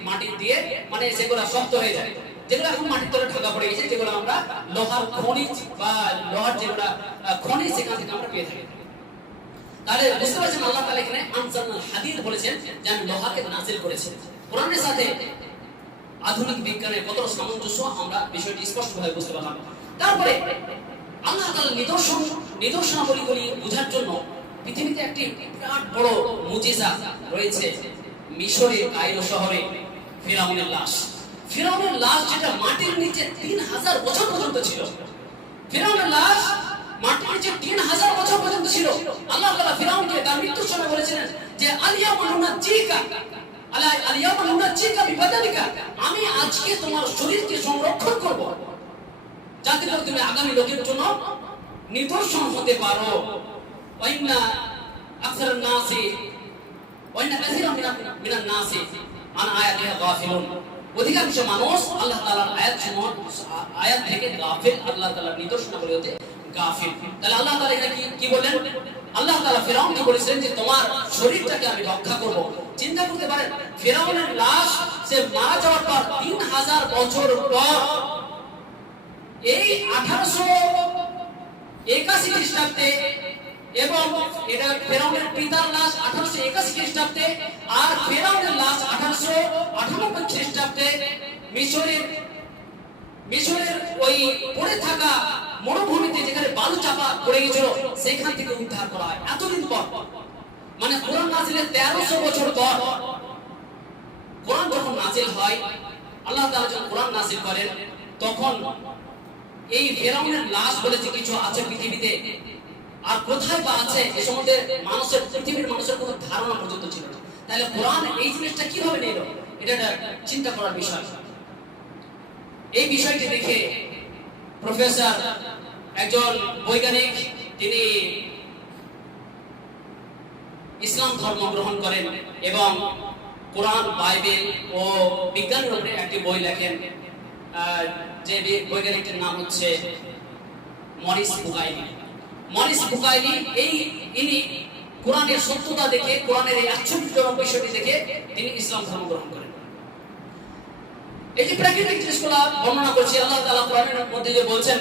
মাটি দিয়ে, মানে সেগুলো শক্ত হয়ে যায়, যেগুলো এখন মাটির তলে ঢাকা পড়ে গেছে, যেগুলো আমরা লোহার খনিজ বা লোহার যেগুলো খনি, সেখান থেকে আমরা পেয়ে থাকি। তাহলে বুঝতে পারছেন আল্লাহ তাআলা এখানে আনজালনাল হাদিদ বলেছেন যে আমি লোহাকে নাজিল করেছি। কোরআনের সাথে আধুনিক বিজ্ঞানের কত সামঞ্জস্য আমরা বিষয়টি স্পষ্টভাবে বুঝতে পারলাম। তারপরে আল্লাহ তাআলা নিদর্শনাবলীগুলি বোঝার জন্য পৃথিবীতে একটি বিরাট বড় মুজিজা রয়েছে, মিশরের কায়রো শহরে ফিরাউনের লাশ। ফিরাউনের লাশ যেটা মাটির নিচে 3000 বছর পর্যন্ত ছিল। ফিরাউনের লাশ মাটির নিচে 3000 বছর পর্যন্ত ছিল। আল্লাহ তাআলা ফিরাউনকে তার মৃত্যুর সময় বলেছিলেন যে আলিয়ামা নুনাজ্জিকা বিবাদানিকা, আমি আজকে তোমার শরীরকে সংরক্ষণ করব, যাতে করে তুমি আগামী লোকের জন্য নিদর্শন হতে পারো। ওয়াইন্না আকসারান নাসি ওয়াইন্না কাসীরাম মিনান নাসি আন আয়াতিহি গাফিলুন, অধিকাংশ মানুষ আল্লাহ তাআলার আয়াত থেকে গাফিল, আল্লাহ তাআলার নিদর্শনাবলী হতে গাফিল। তাহলে আল্লাহ তাআলা এখানে কি বলেন? আল্লাহ তাআলা ফিরাউনকে বলেছিলেন যে তোমার শরীরটাকে আমি রক্ষা করব। চিন্তা করতে পারেন, ফিরাউনের লাশ সে মারা যাওয়ার পর 3000 বছর পর এই 1881 খ্রিস্টাব্দে, এবং এটা ফিরাউনের পিতার লাশ 1881 খ্রিস্টাব্দে, আর ফিরাউনের লাশ 1898 খ্রিস্টাব্দে মিশরের ওই পড়ে থাকা মরুভূমিতে, যেখানে বালু চাপা পড়ে গিয়েছিল, সেখান থেকে উদ্ধার করা হয় এতদিন পর। মানে কোরআন নাজিলের 1300 বছর পর কোরআন যখন নাজিল হয়, আল্লাহ তাআলা যখন কোরআন নাজিল করেন, তখন এই ফিরাউনের লাশ বলে যে কিছু আছে পৃথিবীতে, আর কোথায় বা আছে এ সম্বন্ধে পৃথিবীর মানুষের কোনো ধারণা পর্যন্ত ছিল না। তাহলে কোরআন এই জিনিসটা কিভাবে নিল, এটা চিন্তা করার বিষয়। এই বিষয়টি দেখে প্রফেসর, একজন বৈজ্ঞানিক, তিনি ইসলাম ধর্ম গ্রহণ করেন এবং কোরআন, বাইবেল ও বিজ্ঞানের উপরে একটি বই লেখেন, যে বৈজ্ঞানিকটির নাম হচ্ছে মরিস বুকাইলি। মরিস বুকাইলি ইনি কোরআনের সত্যতা দেখে, কোরআনের এই আশ্চর্যজনক বিষয়টি দেখে তিনি ইসলাম ধর্ম গ্রহণ করেন। এই যে প্রাকৃতিক জিনিসগুলো বর্ণনা করছি, আল্লাহ তাআলা কোরআনের মধ্যে যে বলছেন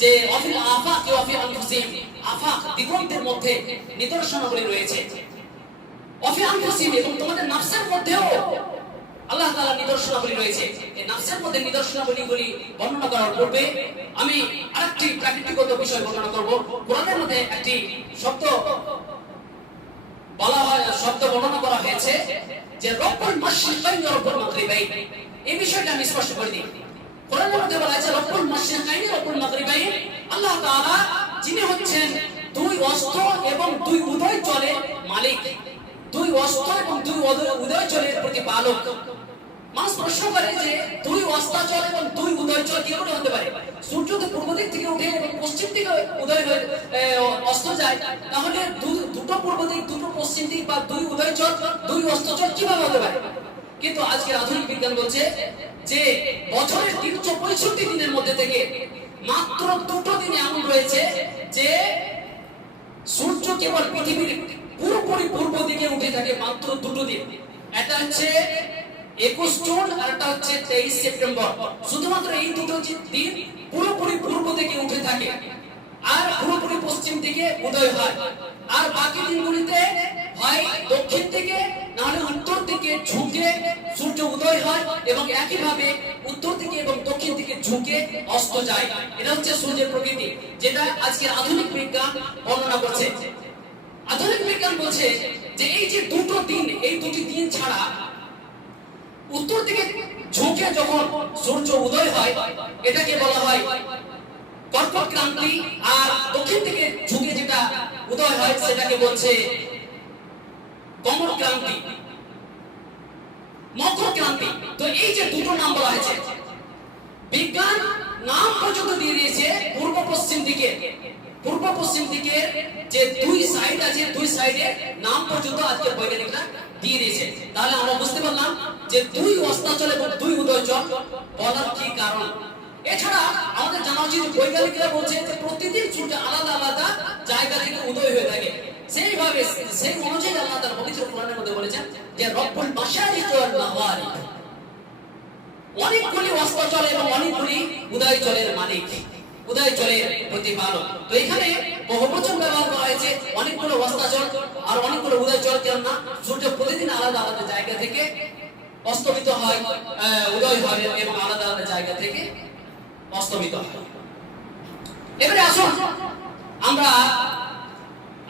যে অফিল আফাক ওয়া ফি আনফুসিহিম, আফাক দিগন্তের মধ্যে নিদর্শনাবলী রয়েছে, অফি আনফুসিহিম এবং তোমাদের নফসের মধ্যেও আল্লাহ তাআলা নিদর্শনাবলী রয়েছে। এই নফসের মধ্যে নিদর্শনাবলীগুলি বর্ণনা করার পূর্বে আমি আরেকটি প্রাকৃতিকগত বিষয় বর্ণনা করব। কোরআনের মধ্যে একটি শব্দ বলা হয়, শব্দ বর্ণনা করা হয়েছে যে রব্বুল মাশরিকাইন ওয়া রব্বুল মাগরিবাইন। এই বিষয়টা আমি স্পষ্ট করে দিই। কোরআনের মধ্যে বলা আছে রব্বুল মাশরিকাইন ওয়া রব্বুল মাগরিবাইন, আল্লাহ তাআলা যিনি হচ্ছেন দুই অস্ত এবং দুই উদয় চলের মালিক, দুই অস্ত এবং দুই উদয় চলের প্রতিপালক। মানুষ প্রশ্ন করে যে দুই অস্তাচল এবং দুই উদয়চল কি করে হতে পারে? সূর্য তো পূর্ব দিক থেকে উঠে এবং পশ্চিম দিকে উদয় হয়ে অস্ত যায়, তাহলে দুটো পূর্ব দিক, দুটো পশ্চিম দিক বা দুই উদয়চল, দুই অস্তচল কিভাবে হতে পারে? কিন্তু আজকে আধুনিক বিজ্ঞান বলছে যে বছরের 365 দিনের মধ্যে থেকে মাত্র দুটো দিন এমন রয়েছে যে সূর্য কেবল পৃথিবীর পুরোপুরি পূর্ব দিকে উঠে থাকে, মাত্র দুটো দিন। এটা হচ্ছে 21 জুন আর এটা হচ্ছে 23 সেপ্টেম্বর। শুধুমাত্র এই দুটো দিন পুরোপুরি পূর্ব দিকে উঠে থাকে আর পুরোপুরি পশ্চিম দিকে উদয় হয়, আর বাকি দিনগুলিতে হয় দক্ষিণ থেকে না হলে উত্তর দিকে ঝুঁকে সূর্য উদয় হয় এবং একইভাবে উত্তর দিকে এবং দক্ষিণ দিকে ঝুঁকে অস্ত যায়। এটা হচ্ছে সূর্যের প্রকৃতি, যেটা আজকের আধুনিক বিজ্ঞান বর্ণনা করছে। আধুনিক বিজ্ঞান বলছে যে এই যে দুটো দিন, এই দুটি দিন ছাড়া উত্তর দিকে ঝুঁকে যখন সূর্য উদয় হয় এটাকে বলা হয় কর্কট ক্রান্তি, আর দক্ষিণ দিকে ঝুঁকে যেটা উদয় হয় সেটাকে বলছে কমল ক্রান্তি, মকর ক্রান্তি। তো এই যে দুটো নাম বলা হয়েছে, বিজ্ঞান নাম পর্যন্ত দিয়ে দিয়েছে পূর্ব পশ্চিম দিকে। পূর্ব পশ্চিম দিকে যে দুই সাইড আছে, দুই সাইডে নাম পর্যন্ত আজকে বৈজ্ঞানিকরা দিয়ে দিয়েছে। তাহলে আমরা বুঝতে পারলাম যে দুই অস্তাচল এবং দুই উদয়চল বলার কি কারণ। এছাড়া আমাদের জানা উচিত বৈজ্ঞানিকরা বলছে যে প্রতিদিন সূর্য আলাদা আলাদা জায়গা থেকে উদয় হয়ে থাকে। সেইভাবে সেই অনুযায়ী আল্লাহ তাআলা পবিত্র কোরআনের মধ্যে বলেছেন যে রব্বুল মাশারিক ওয়াল মাগরিব, অনেকগুলি অস্তাচল এবং অনেকগুলি উদয়চলের মালিক, উদয়চলের প্রতিপালক। তো এখানে বহুবচন ব্যবহার করা হয়েছে, অনেকগুলো অস্তাচল আর অনেকগুলো উদয়চল, কেননা সূর্য প্রতিদিন আলাদা আলাদা জায়গা থেকে অস্তমিত হয়, উদয় হয় এবং আলাদা আলাদা জায়গা থেকে অস্তমিত হয়। এবারে আসুন আমরা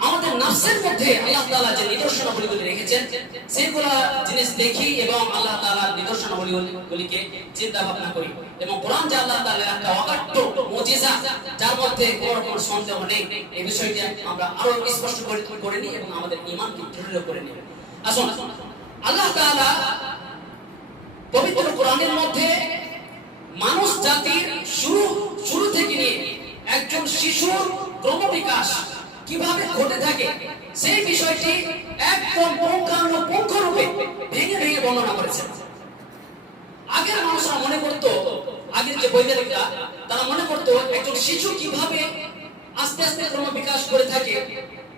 আমাদের নফসের মধ্যে আল্লাহ তাআলা যে নিদর্শনাবলীগুলি রেখেছেন সেগুলো জিনিস দেখি এবং আল্লাহ তাআলার নিদর্শনাবলীগুলিকে চিন্তা ভাবনা করি, এবং কোরআন যে আল্লাহ তাআলার একটা অকাট্য মুজিজা যার মধ্যে কোনো রকম সন্দেহ নেই, এই বিষয়টি আমরা আরো স্পষ্ট করে নিই এবং আমাদের ঈমানকে দৃঢ় করে নিই। আসুন আল্লাহ তাআলা পবিত্র কোরআনের মধ্যে মানুষ জাতির শুরু থেকে নিয়ে একজন শিশুর ক্রমবিকাশ কিভাবে ঘটে থাকে সেই বিষয়টি একদম পুঙ্খানুপুঙ্খরূপে ভেঙে ভেঙে বর্ণনা করেছেন। আগের মানুষরা মনে করত, আগের যে বৈজ্ঞানিকরা তারা মনে করত একজন শিশু কিভাবে আস্তে আস্তে ক্রমবিকাশ করে থাকে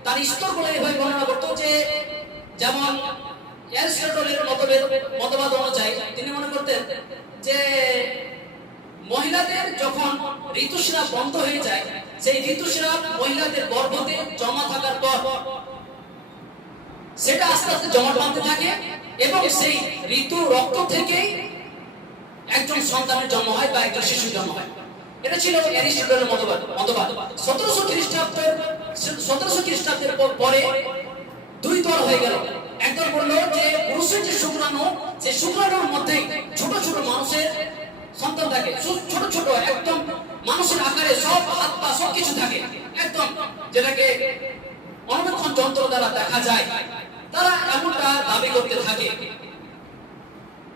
তার স্তরগুলো এভাবে বর্ণনা করতো যে, যেমন অ্যারিস্টটলের মতবাদ অনুযায়ী তিনি মনে করতেন যে মহিলাদের যখন ঋতুস্রাব বন্ধ হয়ে যায়, সেই ঋতুস্রাব মহিলাদের গর্ভতে জমা থাকার পর সেটা আস্তে আস্তে জমা বাঁধতে থাকে এবং সেই ঋতু রক্ত থেকে একজন সন্তানের জন্ম হয় বা একজন শিশুর জন্ম হয়। এটা ছিল অ্যারিস্টটলের মতবাদ। 1700 খ্রিস্টাব্দের পরে দুই দল হয়ে গেল। একদল বলল যে পুরুষের যে শুক্রাণু, সেই শুক্রাণুর মধ্যে ছোট ছোট মানুষের সন্তান থাকে, ছোট ছোট একদম মানুষের আকারে, সব হাত পা সব কিছু থাকে একদম, যেটাকে অনুবীক্ষণ যন্ত্র দ্বারা দেখা যায়। তারা এমনটা দাবি করতে থাকে,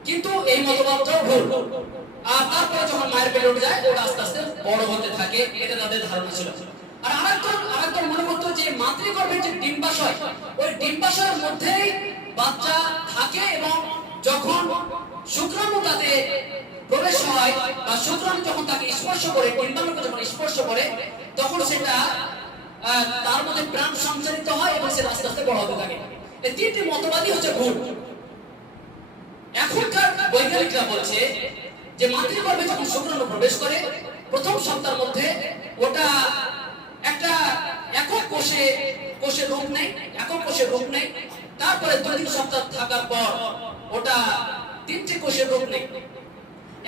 কিন্তু এই মতবাদটাও ভুল। আর তারপরে যখন মায়ের পেটে উঠে যায় ওটা আস্তে আস্তে বড় হতে থাকে, এটা তাদের ধারণা ছিল। আর আরেকজন মনে করতো যে মাতৃগর্ভে যে ডিম্বাশয়, ওই ডিম্বাশয়ের মধ্যেই বাচ্চা থাকে এবং যখন শুক্রাণু তাতে প্রবেশ হয় বা শুক্রাণু যখন তাকে স্পর্শ করে, ডিম্বাণুকে যখন স্পর্শ করে, তখন সেটা তার মধ্যে প্রাণ সঞ্চারিত হয় এবং সে আস্তে আস্তে বড় হতে থাকে। এই তিনটি মতবাদই হচ্ছে ভুল। এখনকার বৈজ্ঞানিকরা বলছে যে মাতৃগর্ভে যখন শুক্রাণু প্রবেশ করে, প্রথম সপ্তাহের মধ্যে ওটা একটা একক কোষে রূপ নেই, তারপরে 2-3 সপ্তাহ থাকার পর ওটা 3টে কোষের রূপ নেই।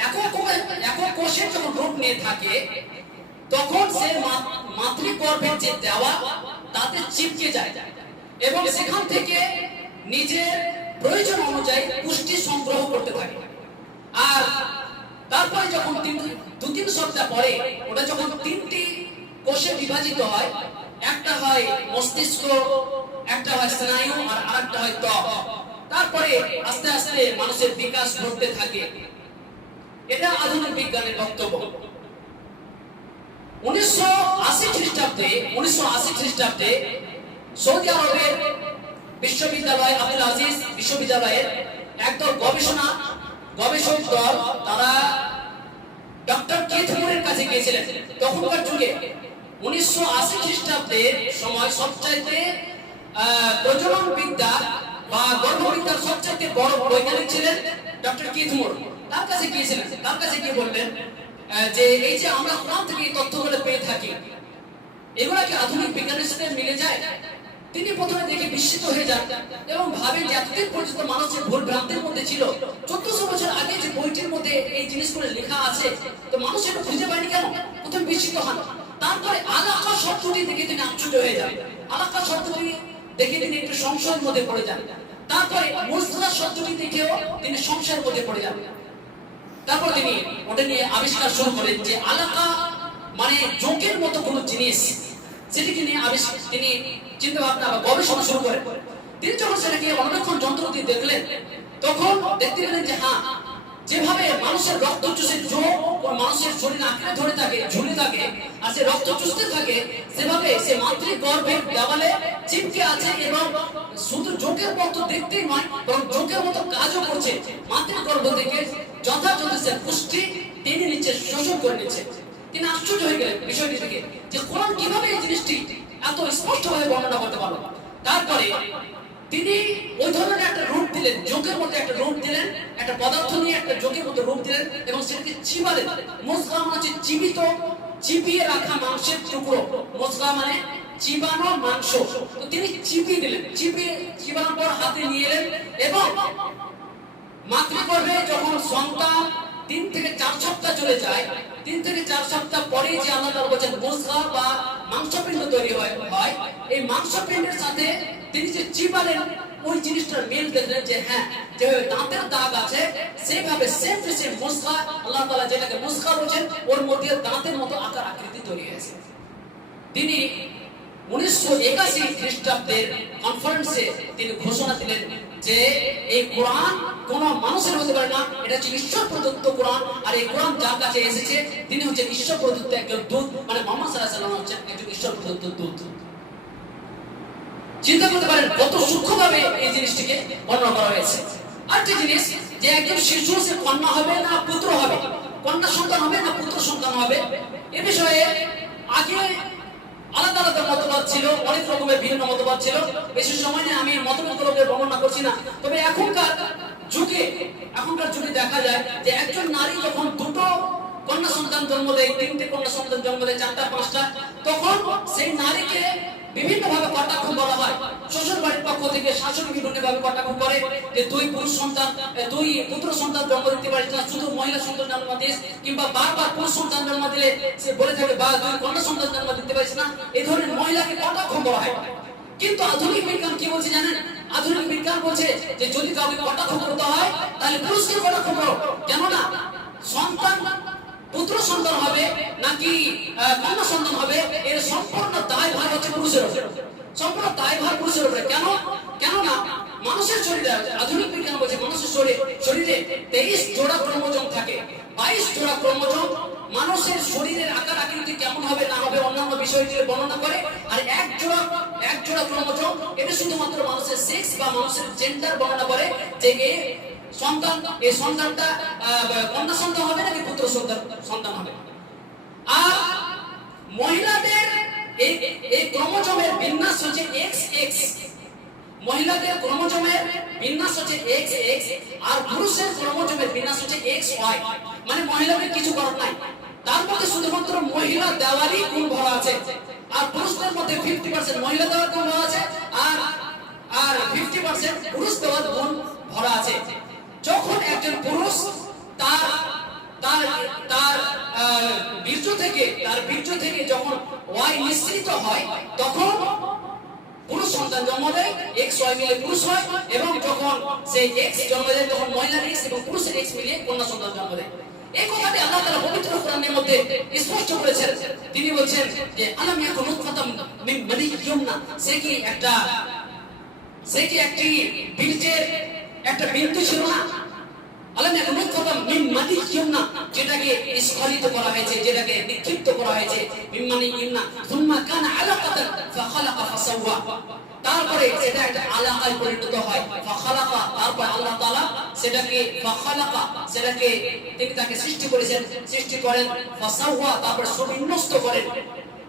একক কোষের যখন রূপ নিয়ে থাকে, তখন সে মাতৃগর্ভের যে দেওয়া তাতে চিপকে যায় এবং সেখান থেকে নিজের প্রয়োজন অনুযায়ী পুষ্টি সংগ্রহ করতে থাকে। আর তারপরে যখন 2-3 সপ্তাহ পরে ওটা যখন 3টি কোষে বিভাজিত হয়, একটা হয় মস্তিষ্ক, একটা হয় স্নায়ু, আর আরেকটা হয় ত্বক। তারপরে আস্তে আস্তে মানুষের বিকাশ ঘটতে থাকে। এটা আধুনিক বিজ্ঞানের বক্তব্য। 1980 খ্রিস্টাব্দে সৌদি আরবের বিশ্ববিদ্যালয়, আব্দুল আজিজ বিশ্ববিদ্যালয়ের একদল গবেষক দল, তারা ডক্টর কিথ মুরের কাছে গিয়েছিলেন। তখনকার যুগে 1980 খ্রিস্টাব্দের সময় সবচাইতে প্রজনন বিদ্যা বা গর্ভবিদ্যার সবচাইতে বড় বৈজ্ঞানিক ছিলেন ডক্টর কিথ মুর। তার কাছে গিয়েছিলেন, তার কাছে গিয়ে বললেন যে এই যে আমরা কোরআন থেকে এই তথ্যগুলো পেয়ে থাকি, এগুলা কি আধুনিক বিজ্ঞানের সাথে মিলে যায়? তিনি প্রথমে দেখে বিস্মিত হয়ে যান এবং ভাবেন যে এতদিন পর্যন্ত মানুষের ভুল ভ্রান্তির মধ্যে ছিল। 1400 বছর আগে যে বইটির মধ্যে এই জিনিসগুলো লেখা আছে, তো মানুষ এটা খুঁজে পায়নি কেন? প্রথমে বিস্মিত হন। তারপরে আলাকা শব্দটি দেখে তিনি আশ্চর্য হয়ে যান। আলাকা শব্দটি দেখে তিনি একটু সংশয়ের মধ্যে পড়ে যান। তারপরে মুসলা শব্দটি দেখেও তিনি সংশয়ের মধ্যে পড়ে যান। তারপর তিনি ওটা নিয়ে আবিষ্কার শুরু করেন যে আলাকা মানে জোকের মতো কোনো জিনিস, সেটিকে নিয়ে তিনি চিন্তা ভাবনা বা গবেষণা শুরু করেন। তিনি যখন সেটাকে অনেকক্ষণ যন্ত্র দিয়ে দেখলেন, তখন দেখতে পেলেন যে হ্যাঁ, যেভাবে মানুষের রক্ত চুষে যোগ মানুষের শরীর আঁকড়ে ধরে থাকে, ঝুলে থাকে, আর সে রক্ত চুষতে থাকে, সেভাবে সে মাতৃগর্ভের দেওয়ালে চিপকে আছে এবং শুধু যোগের মতো দেখতেই নয়, বরং যোগের মতো কাজও করছে। মাতৃগর্ভ থেকে যথাযথ সে পুষ্টি টেনে নিচ্ছে, শোষণ করে নিচ্ছে। তিনি আশ্চর্য হয়ে গেলেন বিষয়টি থেকে যে কোরআন কিভাবে এই জিনিসটি এত স্পষ্টভাবে বর্ণনা করতে পারলো। তারপরে তিনি ওই ধরনের একটা রূপ দিলেন, যোগের মধ্যে একটা রূপ দিলেন, একটা পদার্থ নিয়ে একটা যোগের মধ্যে রূপ দিলেন এবং সেটাকে চিবালেন। মুসলা মানে হচ্ছে জীবিত, চিবিয়ে রাখা মাংসের টুকরো। মুসলা মানে চিবানো মাংস। তো তিনি চিবিয়ে দিলেন, চিবানোর পর হাতে নিয়ে এলেন এবং মাতৃগর্ভে যখন সন্তান 3 থেকে 4 সপ্তাহ চলে যায়, 3 থেকে 4 সপ্তাহ পরে যে আল্লাহ তাআলা বলেন মুসলা বা মাংসপিণ্ড তৈরি হয়, এই মাংসপিণ্ডের সাথে তিনি যে চিবালেন, ওই জিনিসটার মিল দেখলেন যে হ্যাঁ, যেভাবে দাঁতের দাগ আছে সেভাবে সেম টু সেম মুসলা, আল্লাহ তাআলা যেটাকে মুসলা বলেন, ওর মধ্যে দাঁতের মতো আকার আকৃতি তৈরি হয়েছে। তিনি 1981 খ্রিস্টাব্দের কনফারেন্সে তিনি ঘোষণা দিলেন যে এই কোরআন কোন মানুষের হতে পারে না, এটা হচ্ছে ঈশ্বর প্রদত্ত কোরআন। আর এই কোরআন যার কাছে এসেছে তিনি হচ্ছেন ঈশ্বর প্রদত্ত একজন দূত, মানে মুহাম্মদ সাল্লাল্লাহু আলাইহি ওয়াসাল্লাম হচ্ছেন একজন ঈশ্বর প্রদত্ত দূত। চিন্তা করতে পারেন কত সূক্ষ্মভাবে এই জিনিসটিকে বর্ণনা করা হয়েছে। আরেকটি জিনিস যে একজন শিশু সে কন্যা হবে না পুত্র হবে, কন্যা সন্তান হবে না পুত্র সন্তান হবে, এ বিষয়ে আগে আলাদা আলাদা মতবাদ ছিল, অনেক রকমের ভিন্ন মতবাদ ছিল। বেশি সময় নিয়ে আমি মতবাদগুলোকে বর্ণনা করছি না। তবে এখনকার যুগে দেখা যায় যে একজন নারী যখন 2টো কন্যা সন্তান জন্ম দেয়, 3টে কন্যা সন্তান জন্ম দেয়, 4টা 5টা, তখন সেই নারীকে বিভিন্ন ভাবে কটাক্ষ করা হয়। শ্বশুর বাড়ির পক্ষ থেকে শাশুড়ি বিভিন্ন ভাবে কটাক্ষ করে যে তুই পুত্র সন্তান জন্ম দিতে পারিস না, শুধু মহিলা সন্তান জন্ম দিস, কিংবা বারবার পুরুষ সন্তান জন্ম দিলে সে বলে থাকে বা তুই কন্যা সন্তান জন্ম দিতে পারিস না। এই ধরনের মহিলাকে কটাক্ষ করা হয়। কিন্তু আধুনিক বিজ্ঞান কি বলছে জানেন? আধুনিক বিজ্ঞান বলছে যে যদি কাউকে কটাক্ষ করতে হয় তাহলে পুরুষকে কটাক্ষ করো, কেননা সন্তান পুত্র সন্তান হবে নাকি কন্যা সন্তান হবে, এর সম্পূর্ণ দায়ভার হচ্ছে পুরুষের উপর, সম্পূর্ণ দায়ভার পুরুষের উপরে। কেননা মানুষের শরীরে, আধুনিক বিজ্ঞান বলছে মানুষের শরীরে 23 জোড়া ক্রোমোজোম থাকে, 22 জোড়া ক্রোমোজোম। মানুষের শরীরের আকার আকৃতি কেমন হবে না হবে অন্যান্য বিষয়টি বর্ণনা করে। আর এক জোড়া ক্রোমোজোম এটা শুধুমাত্র মানুষের সেক্স বা মানুষের জেন্ডার বর্ণনা করে, যে এই সন্তানটা কন্যা সন্তান হবে নাকি পুত্র সন্তান হবে। আর মহিলাদের এই ক্রোমোজোমের বিন্যাস হচ্ছে XX, মহিলাদের ক্রোমোজোমের বিন্যাস হচ্ছে XX, আর পুরুষের ক্রোমোজোমের বিন্যাস হচ্ছে XY। মানে মহিলাদের কিছু করার নাই, তার মধ্যে শুধুমাত্র মহিলা দেওয়ারই গুণ ভরা আছে। আর পুরুষদের মধ্যে 50% মহিলা দেওয়ার গুণ ভরা আছে, আর 50% পুরুষ দেওয়ার গুণ ভরা আছে। যখন একজন পুরুষ তার তার তার বীর্য থেকে যখন Y নিঃসৃত হয়, তখন পুরুষ সন্তান জন্ম দেয়, XY মিলে পুরুষ হয়, এবং যখন সেই X জন্ম দেয় তখন মহিলার X এবং পুরুষের X মিলে কন্যা সন্তান জন্ম দেয়। এই কথাটি আল্লাহ তাআলা পবিত্র কোরআনের মধ্যে স্পষ্ট করেছেন। তিনি বলেছেন যে আলাম ইয়াকুন নুতফাতাম মিন মানিয়্যিন ইউমনা, সে কি একটি বীর্যের একটা বিন্দু ছিল না। আলাম ইয়াকুন নুতফাতাম মিন মানিয়্যিন ইউমনা, যেটাকে স্খলিত করা হয়েছে, যেটাকে নিক্ষিপ্ত করা হয়েছে, মিন মানিয়্যিন ইউমনা সুম্মা কানা আলাকাতান ফাখালাকা ফাসাওয়া, তারপরে সেটা একটা আলাকায় পরিণত হয়, ফাখালাকা, তারপর আল্লাহ তাআলা সেটাকে তিনি তাকে সৃষ্টি করেন, ফাসাওয়া, তারপর সুবিন্যস্ত করেন,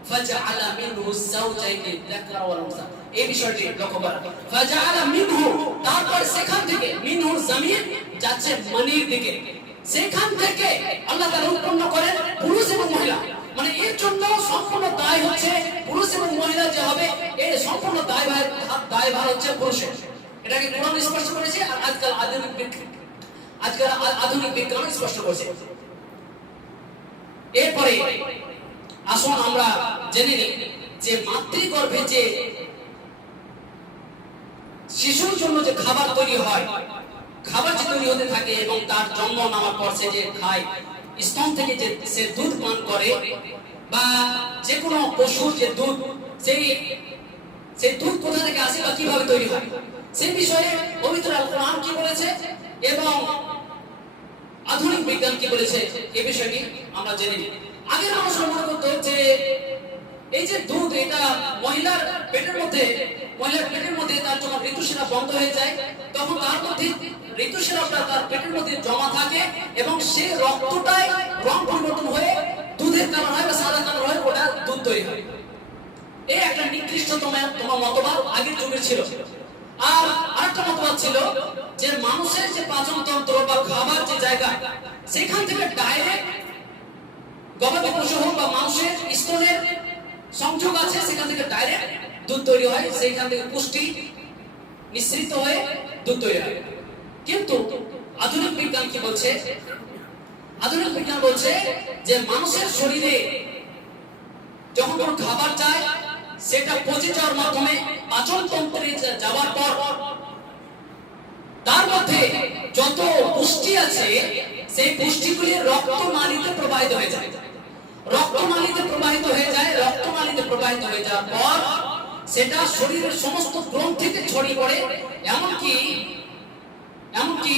ফাজআলা মিনহু যাওজাইনি যাকরা ওয়াল উনসা। এই বিষয়টি লক্ষ্য করা, ফাজআলা মিনহু, তারপর সেখান থেকে, মিনহুর জামির যাচ্ছে মানির দিকে, সেখান থেকে আল্লাহ তাআলা উৎপন্ন করেন পুরুষ এবং মহিলা। মানে এর জন্য সম্পূর্ণ দায় হচ্ছে পুরুষ এবং মহিলা যে হবে, এর সম্পূর্ণ দায়ভার হচ্ছে পুরুষের। এটাকে কোরআন স্পষ্ট করেছে, আর আজকাল আধুনিক বিজ্ঞান স্পষ্ট করেছে। এরপরে আসুন আমরা জেনে নিই যে মাতৃগর্ভে যে শিশুর জন্য যে খাবার তৈরি হয়, খাবার যে তৈরি হতে থাকে এবং তার জন্ম নেওয়ার পর সে যে খায়, স্তন থেকে যে সে দুধ পান করে, বা যে কোনো পশুর যে দুধ, সেই দুধ কোথা থেকে আসে বা কিভাবে তৈরি হয়, সেই বিষয়ে পবিত্র আল কোরআন কি বলেছে এবং আধুনিক বিজ্ঞান কি বলেছে, এই বিষয়টি আমরা জেনে নিই। আগে মানুষ মনে করতো যে এই যে দুধ, এটা মহিলার পেটের মধ্যে তার যখন ঋতুস্রাব বন্ধ হয়ে যায়, তখন তার মধ্যে ঋতুস্রাবটা তার পেটের মধ্যে জমা থাকে এবং সে রক্তটাই রং পরিবর্তন হয়ে দুধের কালার হয় বা সাদা কালার হয়, ওটা দুধ তৈরি হয়। এই একটা নিকৃষ্টতম মতবাদ আগের যুগের ছিল। আর আরেকটা মতবাদ ছিল যে মানুষের যে পাচন তন্ত্র বা খাবার যে জায়গা, সেখান থেকে ডাইরেক্ট গবাদি পশু হোক বা মানুষের স্তনের সংযোগ আছে, সেখান থেকে ডাইরেক্ট দুধ তৈরি হয়, সেইখান থেকে পুষ্টি নিঃসৃত হয়ে দুধ তৈরি হয়। কিন্তু আধুনিক বিজ্ঞান কি বলছে? আধুনিক বিজ্ঞান বলছে যে মানুষের শরীরে যখন কোনো খাবার যায়, সেটা পচে যাওয়ার মাধ্যমে পাচন তন্ত্রে যাওয়ার পর তার মধ্যে যত পুষ্টি আছে, সেই পুষ্টিগুলি রক্তনালীতে প্রবাহিত হয়ে যায়। রক্তনালীতে প্রবাহিত হয়ে যাওয়ার পর সেটা শরীরের সমস্ত গ্রন্থিতে ছড়িয়ে পড়ে, এমনকি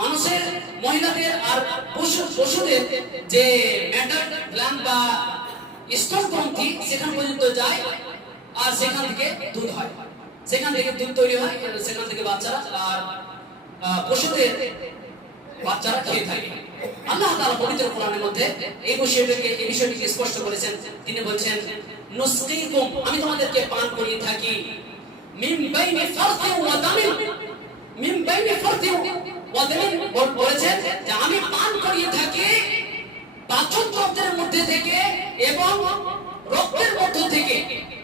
মানুষের, মহিলাদের আর পশুদের যে ম্যাটার গ্ল্যান্ড বা স্তন গ্রন্থি, সেখান পর্যন্ত যায়, আর সেখান থেকে দুধ হয়, সেখান থেকে দুধ তৈরি হয়, সেখান থেকে বাচ্চারা আর পশুদের বাচ্চারা খেয়ে থাকে। আল্লাহ তাআলা পবিত্র কোরআনের মধ্যে এই বিষয়টিকে স্পষ্ট করেছেন। তিনি বলছেন, নুসকিকুম, আমি তোমাদেরকে পান করিয়ে থাকি, মিন বাইনি ফারথিন ওয়া দামিন, মিন বাইনি ফারথিন ওয়া দামিন, বলেছেন যে আমি পান করিয়ে থাকি পাচন তন্ত্রের মধ্যে থেকে এবং রক্তের মধ্য থেকে,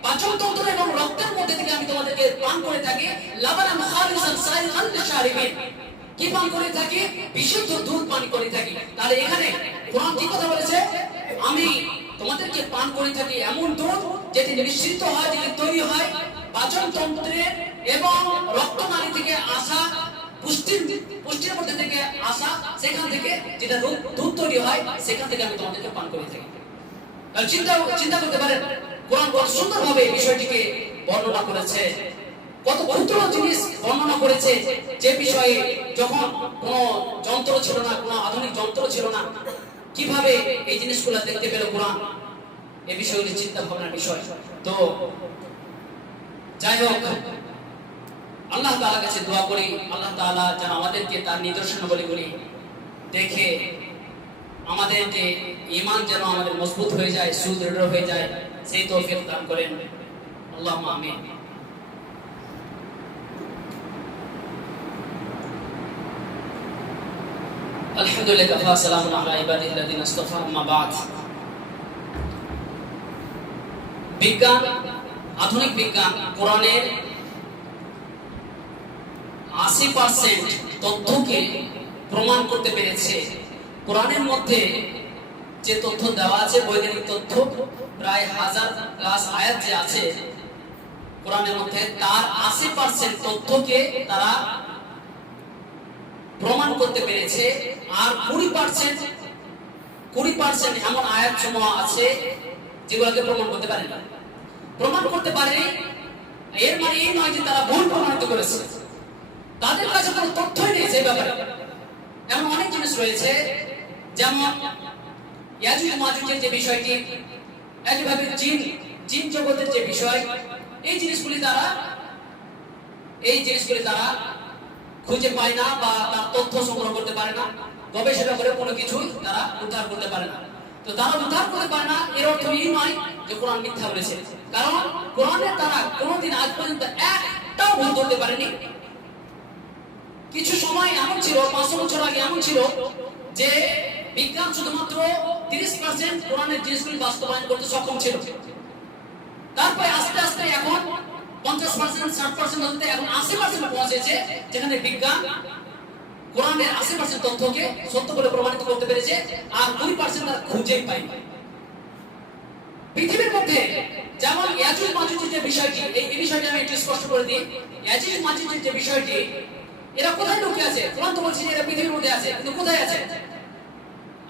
পাচন তন্ত্র এবং রক্তের মধ্যে থেকে আমি তোমাদেরকে পান করে থাকি, লাবানান খালিসান সাইগান লিশারিবিন, কি পান করে থাকি? বিশুদ্ধ দুধ পান করে থাকি। তাহলে এখানে কোরআন কি কথা বলেছে? আমি তোমাদেরকে পান করে থাকি এমন দুধ যেটি নিঃসৃত হয়, যেটি তৈরি হয় পাচন তন্ত্রের এবং রক্তনালী থেকে আসা পুষ্টির মধ্যে থেকে আসা, সেখান থেকে যেটা দুধ তৈরি হয়, সেখান থেকে আমি তোমাদেরকে পান করে থাকি। তাহলে চিন্তা করতে পারেন, কোরআন কত সুন্দরভাবে এই বিষয়টিকে বর্ণনা করেছে, কত ক্ষুদ্র জিনিস বর্ণনা করেছে, যে বিষয়ে যখন কোনো যন্ত্র ছিল না, কোনো আধুনিক যন্ত্র ছিল না, কিভাবে এই জিনিসগুলো দেখতে পেল কোরআন। এই বিষয়গুলি চিন্তা ভাবনার বিষয়। তো যাই হোক, আল্লাহ তাআলার কাছে দোয়া করি আল্লাহ তাআলা যেন আমাদেরকে তার নিদর্শনাবলীগুলি দেখে আমাদেরকে ঈমান যেন আমাদের মজবুত হয়ে যায়, সুদৃঢ় হয়ে যায়, সেই তৌফিক দান করেন। আল্লাহুম্মা আমিন। আলহামদুলিল্লাহ ওয়া সালামুন আলা ইবাদিল্লাযিনা ইসতাফা, আম্মা বা'দ। বিজ্ঞান, আধুনিক বিজ্ঞান কোরআনের 80% তথ্যকে প্রমাণ করতে পেরেছে। কোরআনের মধ্যে যে তথ্য দেওয়া আছে, বৈজ্ঞানিক তথ্য, প্রায় 1000+ আয়াত যে আছে কোরআনের মধ্যে, তার 80% তথ্যকে তারা প্রমাণ করতে পেরেছে। আর 20% এমন আয়াত সমূহ আছে যেগুলোকে প্রমাণ করতে পারে না। প্রমাণ করতে পারে এর মানে এই নয় যে তারা ভুল প্রমাণিত করেছে, তাদের কাছে কোনো তথ্যই নেই সেই ব্যাপারে। এমন অনেক জিনিস রয়েছে, যেমন ইয়াজুজ মাজুজের যে বিষয়টি, একইভাবে জিন জগতের যে বিষয়, এই জিনিসগুলি তারা খুঁজে পায় না বা তার তথ্য সংগ্রহ করতে পারে না, গবেষণা করে কোনো কিছুই তারা উদ্ধার করতে পারে না। তো তারা উদ্ধার করতে পারে না, এর অর্থ এই নয় যে কোরআন মিথ্যা বলেছে, কারণ কোরআনে তারা কোনোদিন আজ পর্যন্ত একটাও ভুল ধরতে পারেনি। কিছু সময় এমন ছিল, 500 বছর আগে এমন ছিল যে বিজ্ঞান শুধুমাত্র 30% কোরআনের জিনিসগুলি বাস্তবায়ন করতে সক্ষম ছিল। তারপরে আস্তে আস্তে এখন 50%, 60% হতে এখন 80% পৌঁছেছে, যেখানে বিজ্ঞান কোরআনের 80% তথ্যকে সত্য বলে প্রমাণিত করতে পেরেছে, আর 20% তারা খুঁজেই পায়নি। পৃথিবীর মধ্যে যেমন ইয়াজুজ মাজুজের যে বিষয়টি, এই বিষয়টি আমি একটু স্পষ্ট করে দিই। ইয়াজুজ মাজুজের যে বিষয়টি, এরা কোথায় লুকিয়ে আছে? কোরআন তো বলছে যে এরা পৃথিবীর মধ্যে আছে, কিন্তু কোথায় আছে?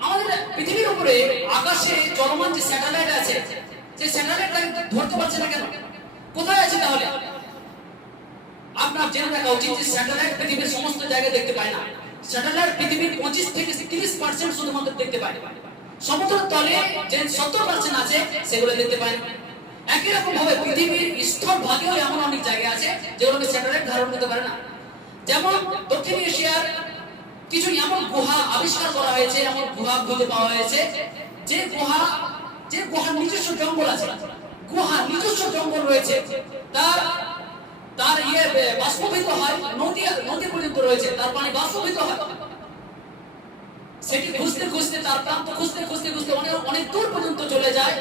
আমাদের পৃথিবীর উপরে আকাশে চলমান যে স্যাটেলাইট আছে, সেই স্যাটেলাইটটা ধরতে পারছে না কেন? কোথায় আছে তাহলে? আপনার জেনে রাখা উচিত যে স্যাটেলাইট পৃথিবীর সমস্ত জায়গায় দেখতে পায় না। স্যাটেলাইট পৃথিবীর 25 থেকে 30% শুধুমাত্র দেখতে পায়। সমুদ্রের তলে যে 70% আছে সেগুলো দেখতে পায় না। একই রকম ভাবে পৃথিবীর স্থল ভাগেও এমন অনেক জায়গা আছে যেগুলোকে স্যাটেলাইট ধারণ করতে পারে না। যেমন দক্ষিণ এশিয়ার কিছু এমন গুহা আবিষ্কার করা হয়েছে, এমন গুহা খুঁজে পাওয়া হয়েছে যে গুহার নিজস্ব জঙ্গল আছে, গুহার নিজস্ব জঙ্গল রয়েছে, তার বাষ্পীভূত হয়, নদী পর্যন্ত রয়েছে, তার পানি বাষ্পীভূত হয়। সেটি খুঁজতে খুঁজতে, তার প্রান্ত খুঁজতে খুঁজতে অনেক দূর পর্যন্ত চলে যায়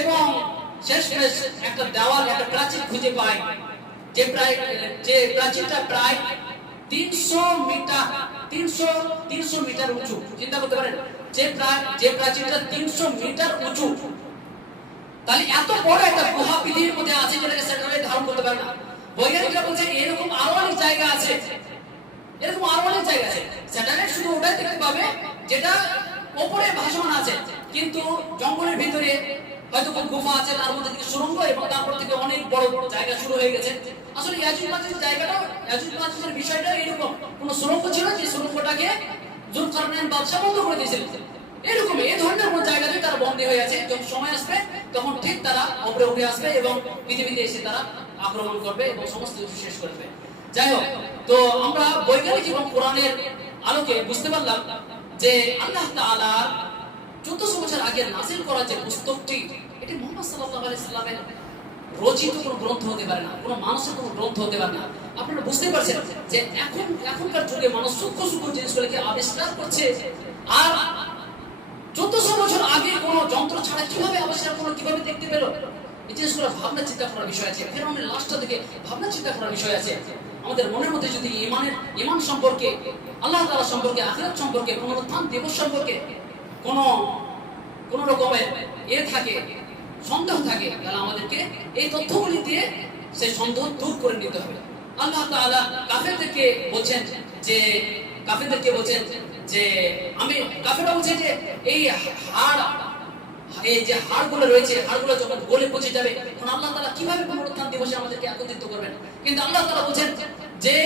এবং শেষমেশ একটা দেওয়াল, একটা প্রাচীর খুঁজে পায়, যে প্রাচীরটা প্রায় 300 মিটার উঁচু। চিন্তা করতে পারেন যে প্রাচীরটা 300 মিটার উঁচু, তাহলে এত বড় একটা গুহা পৃথিবীর মধ্যে আছে যেটাকে স্যাটেলাইট ধারণ করতে পারে না। বৈজ্ঞানিকরা বলছে এরকম আরো অনেক জায়গা আছে, স্যাটেলাইট শুধু ওটাই দেখতে পাবে যেটা উপরে ভাসমান আছে, কিন্তু জঙ্গলের ভিতরে হয়তো কোন গুহা আছে, তার মধ্যে থেকে সুড়ঙ্গ এবং তারপর থেকে অনেক বড় বড় জায়গা শুরু হয়ে গেছে। আসলে ইয়াজুজ মাজুজের জায়গাটা, ইয়াজুজ মাজুজের বিষয়টা এরকম, কোন সুড়ঙ্গ ছিল যে সুড়ঙ্গটাকে জুলকারনাইন বাদশা বন্ধ করে দিয়েছিলেন। এরকম এই ধরনের কোন জায়গাতে তারা বন্দী হয়ে আছে, যখন সময় আসবে তখন ঠিক তারা উপরে উঠে আসবে এবং পৃথিবীতে এসে তারা আক্রমণ করবে এবং সমস্ত কিছু শেষ করবে। যাই হোক, তো আমরা বৈজ্ঞানিক এবং কোরআনের আলোকে বুঝতে পারলাম যে আল্লাহ তাআলা 1400 বছর আগে নাযিল করা যে পুস্তকটি, এটি মুহাম্মদ সাল্লাল্লাহু আলাইহি সাল্লামের রচিত কোনো গ্রন্থ হতে পারে না, কোনো মানুষের কোনো গ্রন্থ হতে পারে না। আপনারা বুঝতে পারছেন যে এখনকার যুগে মানুষ সূক্ষ্ম সূক্ষ্ম জিনিসগুলোকে আবিষ্কার করছে, আর 1400 বছর আগে কোনো যন্ত্র ছাড়া কিভাবে আবিষ্কার করলো, কিভাবে দেখতে পেল, এই জিনিসগুলো ভাবনা চিন্তা করার বিষয় আছে। ফেরাউনের লাশটা থেকে ভাবনা চিন্তা করার বিষয় আছে। আমাদের মনের মধ্যে যদি ঈমান সম্পর্কে, আল্লাহ তাআলা সম্পর্কে, আখিরাত সম্পর্কে, পুনরুত্থান দিবস সম্পর্কে কোন রকমের সন্দেহ থাকে, তাহলে আমাদেরকে এই তথ্যগুলি দিয়ে সেই সন্দেহ দূর করে নিতে হবে। আল্লাহ তাআলা কাফেরদেরকে বলছেন যে কাফেররা বলছে যে এই যে হাড়গুলো রয়েছে, হাড়গুলো যখন গলে পচে যাবে তখন আল্লাহ তাআলা কিভাবে পুনরুত্থান দিবসে আমাদেরকে একত্রিত করবেন? কিন্তু আল্লাহ তাআলা বলেন যে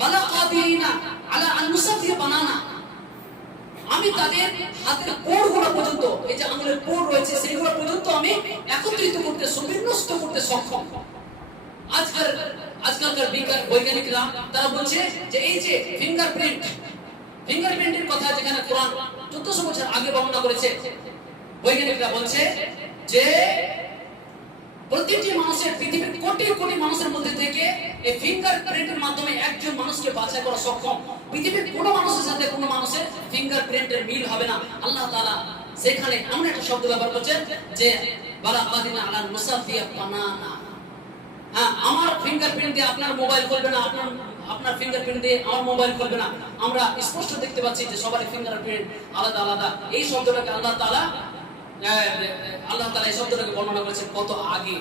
বালা কাদিরিনা আলা আন নুসাফিয়া বানানা, আমি তাদের হাতের পোড়গুলো পর্যন্ত, এই যে আঙুলের পোড় রয়েছে সেগুলো পর্যন্ত আমি একত্রিত করতে, সুবিন্যস্ত করতে সক্ষম। আজকালকার বৈজ্ঞানিকরা তারা বলছে যে এই যে ফিঙ্গারপ্রিন্টের কথা যেখানে কোরআন 1400 বছর আগে বর্ণনা করেছে, বৈজ্ঞানিকরা বলছে যে প্রতিটি মানুষের, পৃথিবীর কোটি কোটি মানুষের মধ্যে থেকে এই ফিঙ্গারপ্রিন্টের মাধ্যমে একজন মানুষকে বাছাই করা সক্ষম। পৃথিবীর কোনো মানুষের সাথে কোনো মানুষের ফিঙ্গারপ্রিন্টের মিল হবে না। আল্লাহ তাআলা সেখানে এমন একটা শব্দ ব্যবহার করছেন যে বালা কাদিনা আলা মুসাফিয়া বানানা। হ্যাঁ, আমার ফিঙ্গারপ্রিন্ট দিয়ে আপনার মোবাইল খুলবে না, আপনার ফিঙ্গারপ্রিন্ট দিয়ে আমার মোবাইল খুলবে না। আমরা স্পষ্ট দেখতে পাচ্ছি যে সবার ফিঙ্গারপ্রিন্ট আলাদা আলাদা। এই শব্দটাকে আল্লাহ তাআলা এই শব্দটাকে বর্ণনা করেছেন কত আগে।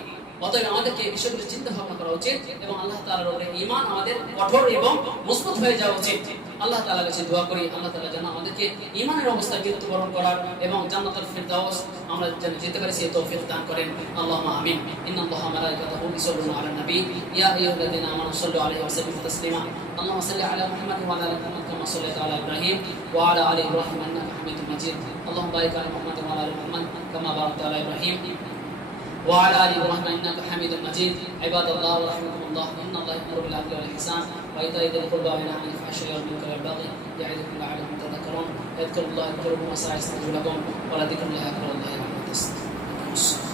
অতএব আমাদেরকে এই বিষয়গুলো চিন্তা ভাবনা করা উচিত এবং আল্লাহ তাআলার উপরে ঈমান আমাদের কঠোর এবং মজবুত হয়ে যাওয়া উচিত। আল্লাহ তাআলার কাছে দোয়া করি আল্লাহ তাআলা যেন আমাদেরকে ঈমানের অবস্থায় মৃত্যুবরণ করার এবং জান্নাতুল ফিরদাউস আমরা যেন যেতে পারি সেই তৌফিক দান করেন। আল্লাহুম্মা আমিন। ইন্নাল্লাহা ওয়া মালাইকাতাহু ইউসাল্লুনা আলান নবী ইয়া আইয়ুহাল্লাযীনা আমানু সাল্লু আলাইহি ওয়া সাল্লিমু তাসলিমা। আল্লাহুম্মা সাল্লি আলা মুহাম্মাদ ওয়া আলা আলি মুহাম্মাদ কামা সাল্লাইতা আলা ইব্রাহিম ওয়া আলা আলি ইব্রাহিম ইন্নাকা হামিদুম মাজিদ। আল্লাহুম্মা বারিক আলা মুহাম্মাদ ওয়া আলা আলি মুহাম্মাদ কামা বারাকতা আলা ইব্রাহিম وعلى آل إبراهيم إنك حميد مجيد. عباد الله رحمكم الله، إن الله يأمر بالعدل والإحسان وإيتاء ذي القربى وينهى عن الفحشاء والمنكر والبغي يعظكم لعلكم تذكرون. اذكروا الله يذكركم ويستغفر لكم ولذكر الله أكبر والله يعلم ما تصنعون.